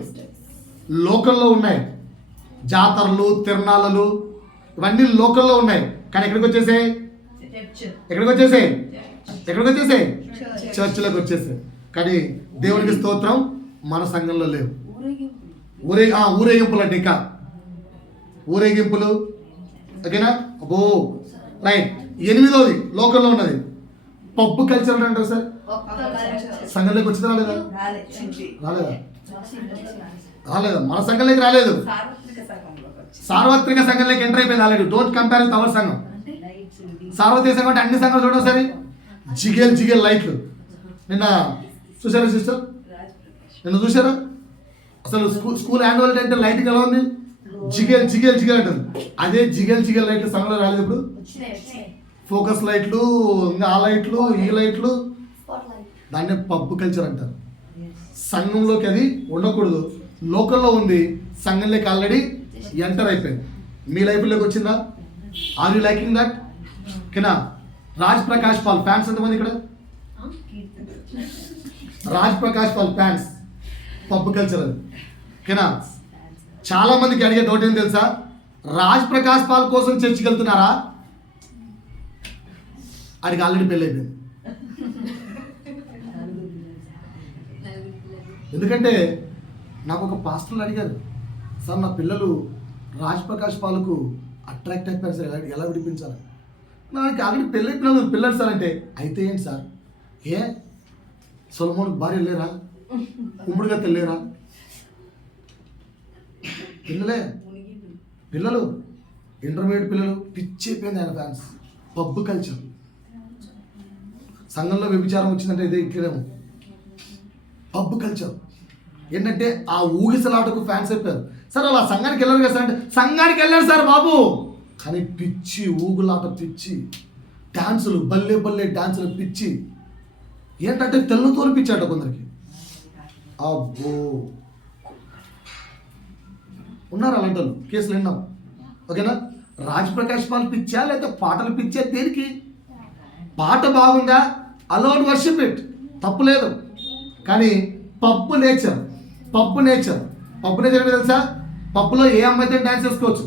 లోకంలో ఉన్నాయి జాతరలు తిరణాలలు ఇవన్నీ లోకంలో ఉన్నాయి కానీ ఎక్కడికి వచ్చేసాయి చర్చిలోకి వచ్చేసాయి కానీ దేవునికి స్తోత్రం మన సంఘంలో లేవు ఊరేగింపులు అంటే ఇంకా ఊరేగింపులు ఓకేనా అబ్బో రైట్ 8వది లోకంలో ఉన్నది పబ్బు కల్చర్ అంటారు సార్ సంఘంలోకి వచ్చిందా రాలేదా మన సంఘంలోకి రాలేదు సార్వత్రిక సంఘంలోకి ఎంటర్ అయిపోయింది already don't compare with our సంఘం సార్వత్రిక సంఘం అంటే అన్ని సంఘాలు చూడండి సరే జిగేల్ లైట్లు నిన్న చూసారా సిస్టర్ నిన్న చూసారా అసలు స్కూల్ యాన్యువల్ డే అంటే లైట్ ఎలా ఉంది జిగేల్ అంటుంది అదే జిగేల్ లైట్లు సంఘంలో రాలేదు ఇప్పుడు ఫోకస్ లైట్లు ఇంకా ఆ లైట్లు ఈ లైట్లు దాన్నే పబ్ కల్చర్ అంటారు సంఘంలోకి అది ఉండకూడదు లోకల్లో ఉంది సంఘంలోకి ఆల్రెడీ ఎంటర్ అయిపోయింది మీ లైఫ్లోకి వచ్చిందా ఆర్ యూ లైకింగ్ దట్ ఓకేనా రాజ్ ప్రకాష్ పాల్ ఫ్యాన్స్ ఎంతమంది ఇక్కడ Raj Prakash Paul fans pub culture అది ఓకేనా చాలా మందికి అడిగే డౌట్ ఏం తెలుసా రాజ్ ప్రకాష్ పాల్ కోసం చర్చికి వెళ్తున్నారా ఆడికి ఆల్రెడీ పెళ్ళి అయిపోయింది ఎందుకంటే నాకు ఒక పాస్టర్లు అడిగారు సార్ నా పిల్లలు రాజ్ ప్రకాష్ పాలకు అట్రాక్ట్ అయిపోయారు సార్ ఎలా విడిపించాలి నాకు ఆల్రెడీ పెళ్ళి పిల్లలు సార్ అంటే అయితే ఏంటి సార్ ఏ సొలమోన్కి భార్య లేరా ఉమ్ముడుగా తెల్లేరా పిల్లలు ఇంటర్మీడియట్ పిల్లలు పిచ్చి అయిపోయింది ఆయన ఫ్యాన్స్ పబ్ కల్చర్ సంఘంలో వ్యభిచారం వచ్చిందంటే ఇదే ఇక్కడేమో పబ్ కల్చర్ ఏంటంటే ఆ ఊగిసలాటకు ఫ్యాన్స్ అయిపోయారు సార్ అలా సంఘానికి వెళ్ళారు కదా సార్ అంటే సంఘానికి వెళ్ళారు సార్ బాబు కానీ పిచ్చి ఊగులాట పిచ్చి డ్యాన్సులు బల్లే డ్యాన్సులు పిచ్చి ఏంటంటే తెల్లతోలు పిచ్చాట కొందరికి అబ్బో ఉన్నారు అలాంటి వాళ్ళు కేసులు విన్నాం ఓకేనా రాజ్ ప్రకాష్ పాల్ పిచ్చా లేదా పాటలు పిచ్చా దేనికి పాట బాగుందా అలౌడ్ వర్షిప్ ఇట్ తప్పు లేదు కానీ పబ్బు నేచర్ అంటే తెలుసా పబ్బులో ఏ అమ్మాయితో డ్యాన్స్ చేసుకోవచ్చు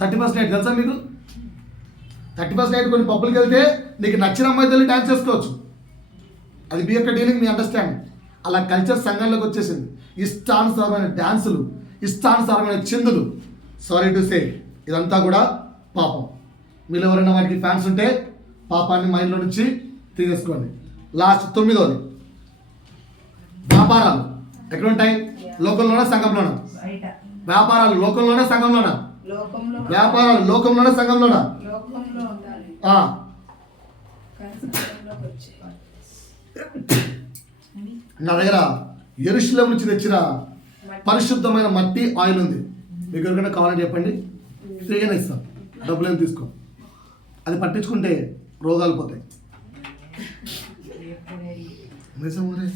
31st నైట్ తెలుసా మీకు 31st నైట్ కొన్ని పబ్బులకి వెళ్తే నీకు నచ్చిన అమ్మాయితో డ్యాన్స్ చేసుకోవచ్చు అది మీ యొక్క డీలింగ్ మీ అండర్స్టాండింగ్ అలా కల్చర్ సంఘంలోకి వచ్చేసింది ఇష్టానుసారమైన డ్యాన్సులు ఇష్టానుసారమైన చిందులు సారీ టు సే ఇదంతా కూడా పాపం మీరు ఎవరైనా వాటికి ఫ్యాన్స్ ఉంటే పాపాన్ని మైండ్లో నుంచి తీసేసుకోండి లాస్ట్ 9వది వ్యాపారాలు ఎక్కడ ఉంటాయి లోకంలోనా సంఘంలోనా వ్యాపారాలు లోకంలోనే సంఘంలోనా వ్యాపారాలు లోకంలోనే సంఘంలోనా నా దగ్గర యెరూషలేము నుంచి తెచ్చిన పరిశుద్ధమైన మట్టి ఆయిల్ ఉంది మీకు ఎవరికైనా కావాలని చెప్పండి ఫ్రీగానే ఇస్తాం డబ్బులు ఏమి తీసుకో అది పట్టించుకుంటే రోగాలు పోతాయి నిజం మరి.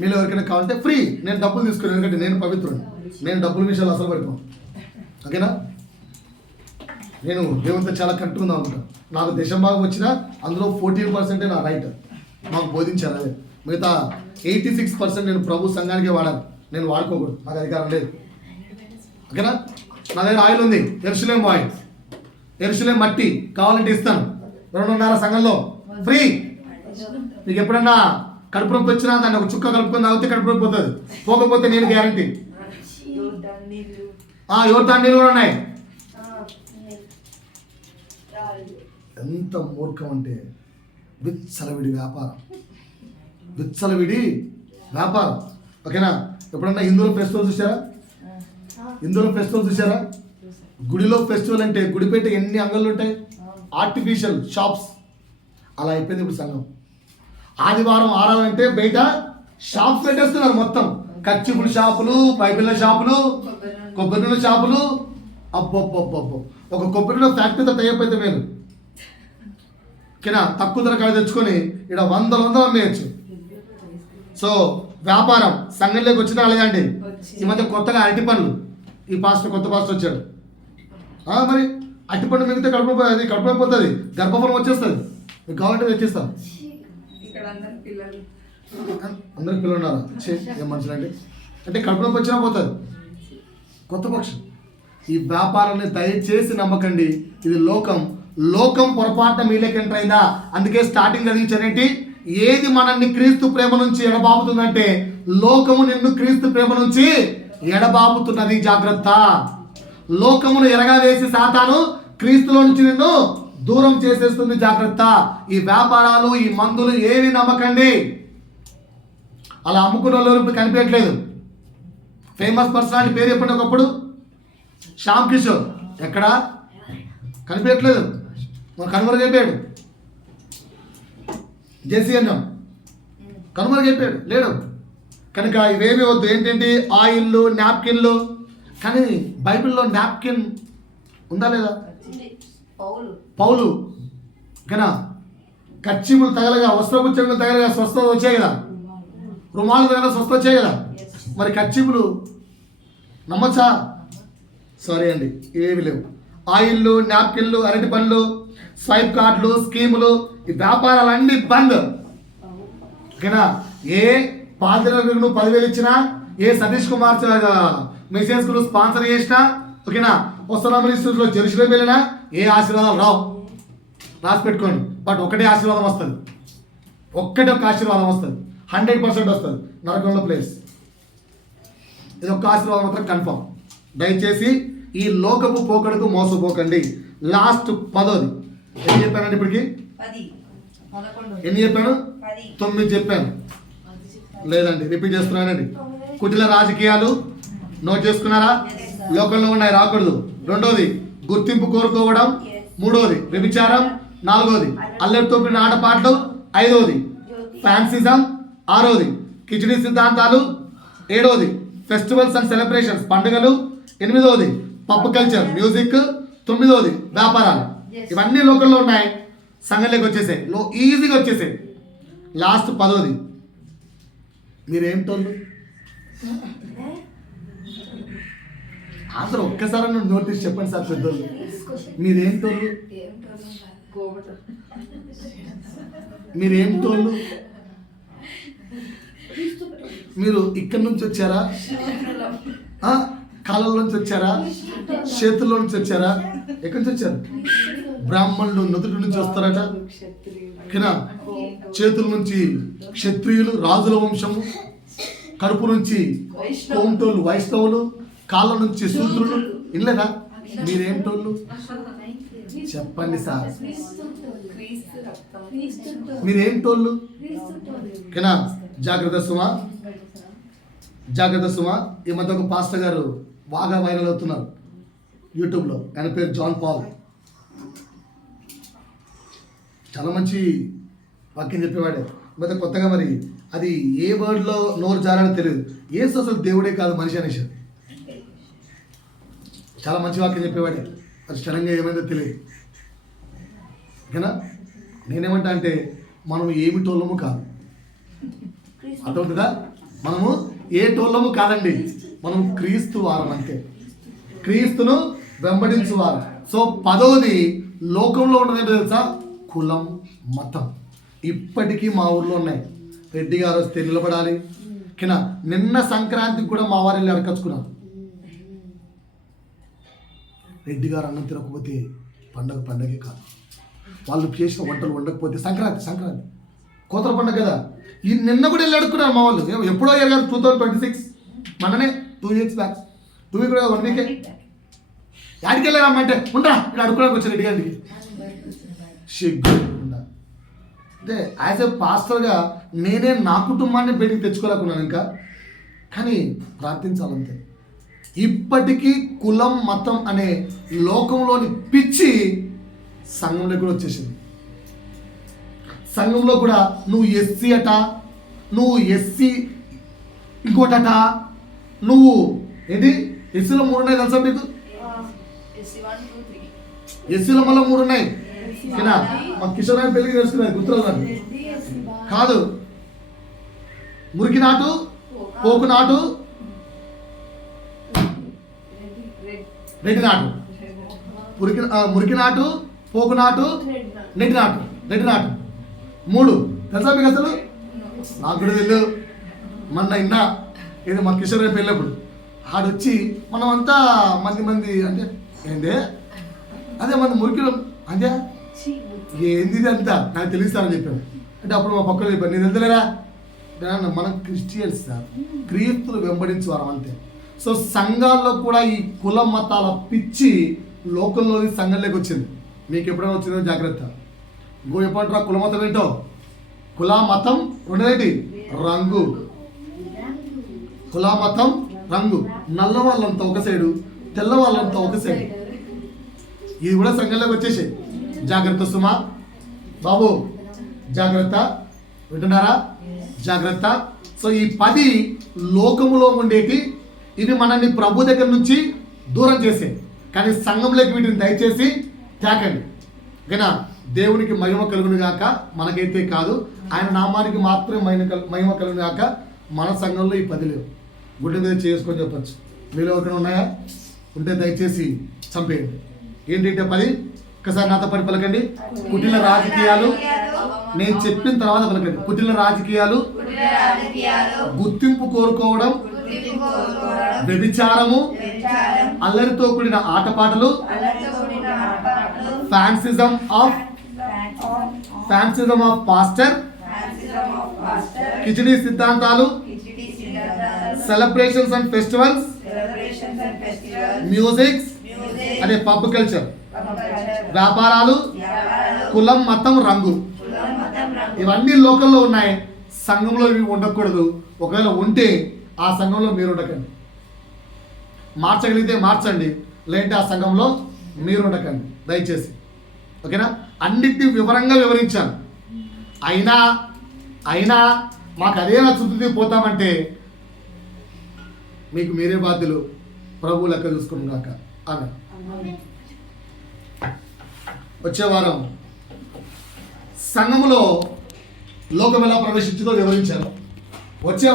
మీరు ఎవరికైనా కావాలంటే ఫ్రీ, నేను డబ్బులు తీసుకున్నాను, ఎందుకంటే నేను పవిత్రుడు, నేను డబ్బుల విషయాలు అసలు పడిపోను. ఓకేనా? నేను దేవునితో చాలా కరెక్ట్గా ఉందాం అనుకుంటా. నాకు దశంభాగం వచ్చినా అందులో 14% నా రైట్, మాకు బోధించారు. అదే మిగతా 86% నేను ప్రభు సంఘానికే వాడాను, నేను వాడుకోకూడదు, నాకు అధికారం లేదు. ఓకేనా? నా దగ్గర ఆయిల్ ఉంది, ఎరుసలేం ఆయిల్, ఎరుసలేం మట్టి, కావాలంటే ఇస్తాను. 2.5 సంఘంలో ఫ్రీ. మీకు ఎప్పుడన్నా కడుపు నొప్పి వచ్చినా దాన్ని ఒక చుక్క కలుపుకొని తాగితే కడుపు నొప్పి పోతుంది, పోకపోతే నేను గ్యారంటీ. యోర్దాన్ నీళ్ళు కూడా ఉన్నాయి. ఎంత మూర్ఖం అంటే విచ్చలవిడి వ్యాపారం, విచ్చలవిడి వ్యాపారం. ఓకేనా? ఎప్పుడన్నా హిందువుల ఫెస్టివల్ చూసారా? హిందువుల ఫెస్టివల్ చూసారా? గుడిలో ఫెస్టివల్ అంటే గుడిపేట ఎన్ని అంగళ్ళు ఉంటాయి, ఆర్టిఫిషియల్ షాప్స్. అలా అయిపోయింది ఇప్పుడు సంఘం. ఆదివారం ఆరాధన అంటే బయట షాప్స్ పెట్టేస్తున్నారు, మొత్తం కచ్చిపుల షాపులు, బైబిళ్ళ షాపులు, కొబ్బరి నూనె షాపులు. అబ్బొబ్బొబ్బొబ్బో, ఒక కొబ్బరి నూనె ఫ్యాక్టరీతో టైప్ అయితే మేలు. ఓకేనా? తక్కువ ధర కాడ తెచ్చుకొని ఇక్కడ వందలు అమ్మేయచ్చు. సో వ్యాపారం సంఘంలోకి వచ్చినా లేదండి. ఈ మధ్య కొత్తగా అరటి పండ్లు, ఈ పాస్టర్ కొత్త పాస్టర్ వచ్చాడు. మరి అరటి పండు మిగితే కడుపు అయిపోతుంది, గర్భఫలం వచ్చేస్తుంది. మీకు కావాలంటే తెచ్చిస్తాం. అందరికి పిల్లలు ఉన్నారా? ఏం మనుషులు అంటే కడుపులోకి వచ్చినా పోతుంది. కొత్త పక్షం. ఈ వ్యాపారాన్ని దయచేసి నమ్మకండి, ఇది లోకం. లోకం పొరపాటున మీలోకి ఎంటర్ అయిందా? అందుకే స్టార్టింగ్ చదివించారేంటి, ఏది మనల్ని క్రీస్తు ప్రేమ నుంచి ఎడబాపుతుందంటే లోకము నిన్ను క్రీస్తు ప్రేమ నుంచి ఎడబాపుతున్నది, జాగ్రత్త. లోకమును ఎరగవేసి సాతాను క్రీస్తులో నుంచి నిన్ను దూరం చేసేస్తుంది, జాగ్రత్త. ఈ వ్యాపారాలు, ఈ మందులు ఏవి నమ్మకండి. అలా అమ్ముకున్న వాళ్ళు ఇప్పుడు కనిపించట్లేదు. ఫేమస్ పర్సనాలిటీ పేరు చెప్పండి ఒకప్పుడు, శ్యామ్ కిషోర్. ఎక్కడా కనిపించట్లేదు, కనుమరుగైపోయాడు. జెసి అన్నాం, కనుమరుగైపోయాడు, లేడు. కనుక ఇవేమి వద్దు. ఏంటంటే ఆయిల్లు, నాప్కిన్లు. కానీ బైబిల్లో నాప్కిన్ ఉందా లేదా? పౌలు ఓకేనా? కచ్చిములు తగలగా, వస్త్రపుచ్చములు తగలగా స్వస్థత వచ్చాయి కదా, రుమాలు తగలగా స్వస్థత వచ్చాయి కదా. మరి కచ్చిములు నమ్మచ్చా? సారీ అండి, ఏమి లేవు. ఆయిల్లు, నాప్కిన్లు, అరటి పండ్లు, స్వైప్ కార్డులు, స్కీములు, ఈ వ్యాపారాలన్నీ బంద్. ఓకేనా? ఏ పాదరకు నువ్వు 10,000 ఇచ్చినా, ఏ సతీష్ కుమార్ మెసేజ్ కు స్పాన్సర్ చేసినా, ఓకేనా, వస్తున్నాం ఇన్స్టిట్యూట్లో జెరూసలేం వెళ్ళినా ఏ ఆశీర్వాదాలు రావు, రాసి పెట్టుకోండి. బట్ ఒకటే ఆశీర్వాదం వస్తుంది, ఒక్కటే ఒక ఆశీర్వాదం వస్తుంది, 100% వస్తుంది, నరకంలో ప్లేస్. ఇది ఒక్క ఆశీర్వాదం మాత్రం కన్ఫర్మ్. దయచేసి ఈ లోకపు పోకడకు మోసపోకండి. లాస్ట్ 10ది ఎన్ని చెప్పానండి ఇప్పటికి? ఎన్ని చెప్పాను? 9 చెప్పాను. లేదండి, రిపీట్ చేస్తున్నానండి. కుటిల రాజకీయాలు నోట్ చేసుకున్నారా? లోకంలో ఉన్నాయి, రాకూడదు. 2వది గుర్తింపు కోరుకోవడం. 3వది వ్యభిచారం. 4వది అల్లరితో కూడిన ఆటపాటలు. 5వది ఫ్యాన్సిజం. 6వది కిచిడి సిద్ధాంతాలు. 7వది ఫెస్టివల్స్ అండ్ సెలబ్రేషన్స్, పండుగలు. 8వది పబ్ కల్చర్, మ్యూజిక్. 9వది వ్యాపారాలు. ఇవన్నీ లోకంలో ఉన్నాయి, సంఘంలోకి వచ్చేసాయి, ఈజీగా వచ్చేసాయి. లాస్ట్ 10వది మీరేంటోళ్ళు ఆన్సర్ ఒక్కసారి నోటీస్ చెప్పండి సార్. పెద్దోళ్ళు మీరేంటోళ్ళు, మీరేంటోళ్ళు? మీరు ఇక్కడి నుంచి వచ్చారా? కాళ్ళ నుంచి వచ్చారా? చేతుల్లో నుంచి వచ్చారా? ఎక్కడి నుంచి వచ్చారు? బ్రాహ్మణులు నుదుటి నుంచి వస్తారట, ఓకేనా? చేతుల నుంచి క్షత్రియులు, రాజుల వంశము. కడుపు నుంచి కోమటోళ్ళు, వైష్ణవులు. కాళ్ళ నుంచి శూద్రులు. ఇల్లేదా? మీరేంటోళ్ళు చెప్పండి సార్, మీరేంటోళ్ళు? ఓకేనా? జాగ్రత్త సుమా, జాగ్రత్త సుమా. ఈ మధ్య ఒక పాస్టర్ గారు బాగా వైరల్ అవుతున్నారు యూట్యూబ్లో. ఆయన పేరు జాన్ పాల్. చాలా మంచి వాక్యం చెప్పేవాడే. మధ్య కొత్తగా మరి అది ఏ వర్డ్లో నోరు జారాడో తెలియదు. ఏసు అసలు దేవుడే కాదు, మనిషి అనేసి చాలా మంచి వాక్యం చెప్పేవాడే. అది క్షణంగా ఏమైందో తెలియదు. ఓకేనా? నేనేమంటా అంటే మనం ఏమిటోళ్ళము కాదు, అర్థమవుతుందా? మనము ఏ టోళ్ళము కాదండి, మనం క్రీస్తు వారం అంతే, క్రీస్తును వెంబడించువారు. సో 10వది లోకంలో ఉన్నది తెలుసా? కులం, మతం. ఇప్పటికీ మా ఊర్లో ఉన్నాయి. రెడ్డి గారు వస్తే నిలబడాలి. కినా నిన్న సంక్రాంతికి కూడా మా వారు వెళ్ళి అడకచ్చుకున్నారు. రెడ్డి గారు అన్నం తినకపోతే పండగే కాదు, వాళ్ళు చేసిన వంటలు వండకపోతే సంక్రాంతి కోతల పండుగ కదా. ఈ నిన్న కూడా వెళ్ళి అడుక్కున్నారు మా వాళ్ళు. ఎప్పుడో ఇయర్ కాదు, 2026, మననే 2 years బ్యాక్, 2 weeks కూడా 1 week. యాడికి వెళ్ళారమ్మంటే ఉండరా ఇక్కడ అడుక్కోడానికి వచ్చారు రెడ్డి గారికి. సిగ్గు అంటే యాజ్ ఏ పాస్టర్గా నేనే నా కుటుంబాన్ని బయటికి తెచ్చుకోలేకున్నాను ఇంకా, కానీ ప్రార్థించాలంతే. ఇప్పటికీ కులం, మతం అనే లోకంలోని పిచ్చి సంఘంలో కూడా వచ్చేసింది. సంఘంలో కూడా నువ్వు ఎస్సీ అట, నువ్వు ఎస్సీ ఇంకోటట, నువ్వు ఏంటి ఎస్సీలో 3 ఉన్నాయి తెలుసా మీకు? ఎస్సీలో మళ్ళీ 3 ఉన్నాయి. మా కిషోర్ అని పెళ్లికి తెలుసుకున్నాను, గుర్తురాదు కాదు. మురికి నాటు, పోకు నాటు, రెడ్డి నాటు. మురికి నాటు, పోకు నాటు, నెట్టి నాటు. 3 తెలుసా మీకు? అసలు నాకు కూడా తెలియదు. మొన్న ఇన్నా ఏదో మా కిషోర్ గారి పెళ్ళప్పుడు ఆడొచ్చి మనం అంతా మంది అంటే ఏందే అదే మంది మురికిలో అంతే ఏంది ఇది అంతా నాకు తెలుస్తానని చెప్పాను. అంటే అప్పుడు మా పక్కన చెప్పాను, నేను తెలుదలేరా మనం క్రిస్టియన్స్ సార్, క్రీస్తులు వెంబడించేవారం అంతే. సో సంఘాల్లో కూడా ఈ కుల మతాల పిచ్చి లోకంలోని సంఘంలోకి వచ్చింది. మీకు ఎప్పుడైనా వచ్చిందో జాగ్రత్త. ఇంకో చెప్పంటారా కుల మతం ఏంటో? కుల మతం రెండేంటి? రంగు. కుల మతం రంగు. నల్ల వాళ్ళంతా ఒక సైడు, తెల్ల వాళ్ళంతా ఒక సైడు. ఇది కూడా సంఘంలోకి వచ్చేసాయి. జాగ్రత్త సుమా బాబు, జాగ్రత్త. వింటున్నారా? జాగ్రత్త. సో ఈ 10 లోకములో ఉండేటి, ఇవి మనల్ని ప్రభు దగ్గర నుంచి దూరం చేసే, కానీ సంఘంలోకి వీటిని దయచేసి తాకండి. ఓకేనా? దేవునికి మహిమ కలుగును గాక, మనకైతే కాదు, ఆయన నామానికి మాత్రమే మహిమ కలుగును గాక. మన సంఘంలో ఈ 10 లేవు. గుడ్డ మీద చేసుకొని చెప్పచ్చు. మీలో ఎవరికైనా ఉన్నాయా? ఉంటే దయచేసి చంపేయండి. ఏంటంటే 10 ఒకసారి నాతో పడి పలకండి. కుటిల రాజకీయాలు, నేను చెప్పిన తర్వాత పలకండి. కుటిల రాజకీయాలు, గుర్తింపు కోరుకోవడం, వ్యభిచారము, అల్లరితో కూడిన ఆటపాటలు, ఫ్యాన్సిజం ఆఫ్ పాస్టర్, కిచిడీ సిద్ధాంతాలు, సెలబ్రేషన్స్ అండ్ ఫెస్టివల్స్, మ్యూజిక్స్ అదే పబ్ కల్చర్, వ్యాపారాలు, కులం, మతం, రంగు, ఇవన్నీ లోకల్లో ఉన్నాయి. సంఘంలో ఇవి ఉండకూడదు. ఒకవేళ ఉంటే ఆ సంఘంలో మీరు ఉండకండి. మార్చగలిగితే మార్చండి, లేదంటే ఆ సంఘంలో మీరు ఉండకండి దయచేసి. ఓకేనా? అన్నిటినీ వివరంగా వివరించాను. అయినా మాకు అదే నచ్చుతుంది పోతామంటే మీకు మీరే బాధ్యులు. ప్రభు లెక్క చూసుకున్నాక ఆమె. వచ్చే వారం సంఘములో లోకం ఎలా ప్రవేశించిందో వివరించాను. వచ్చే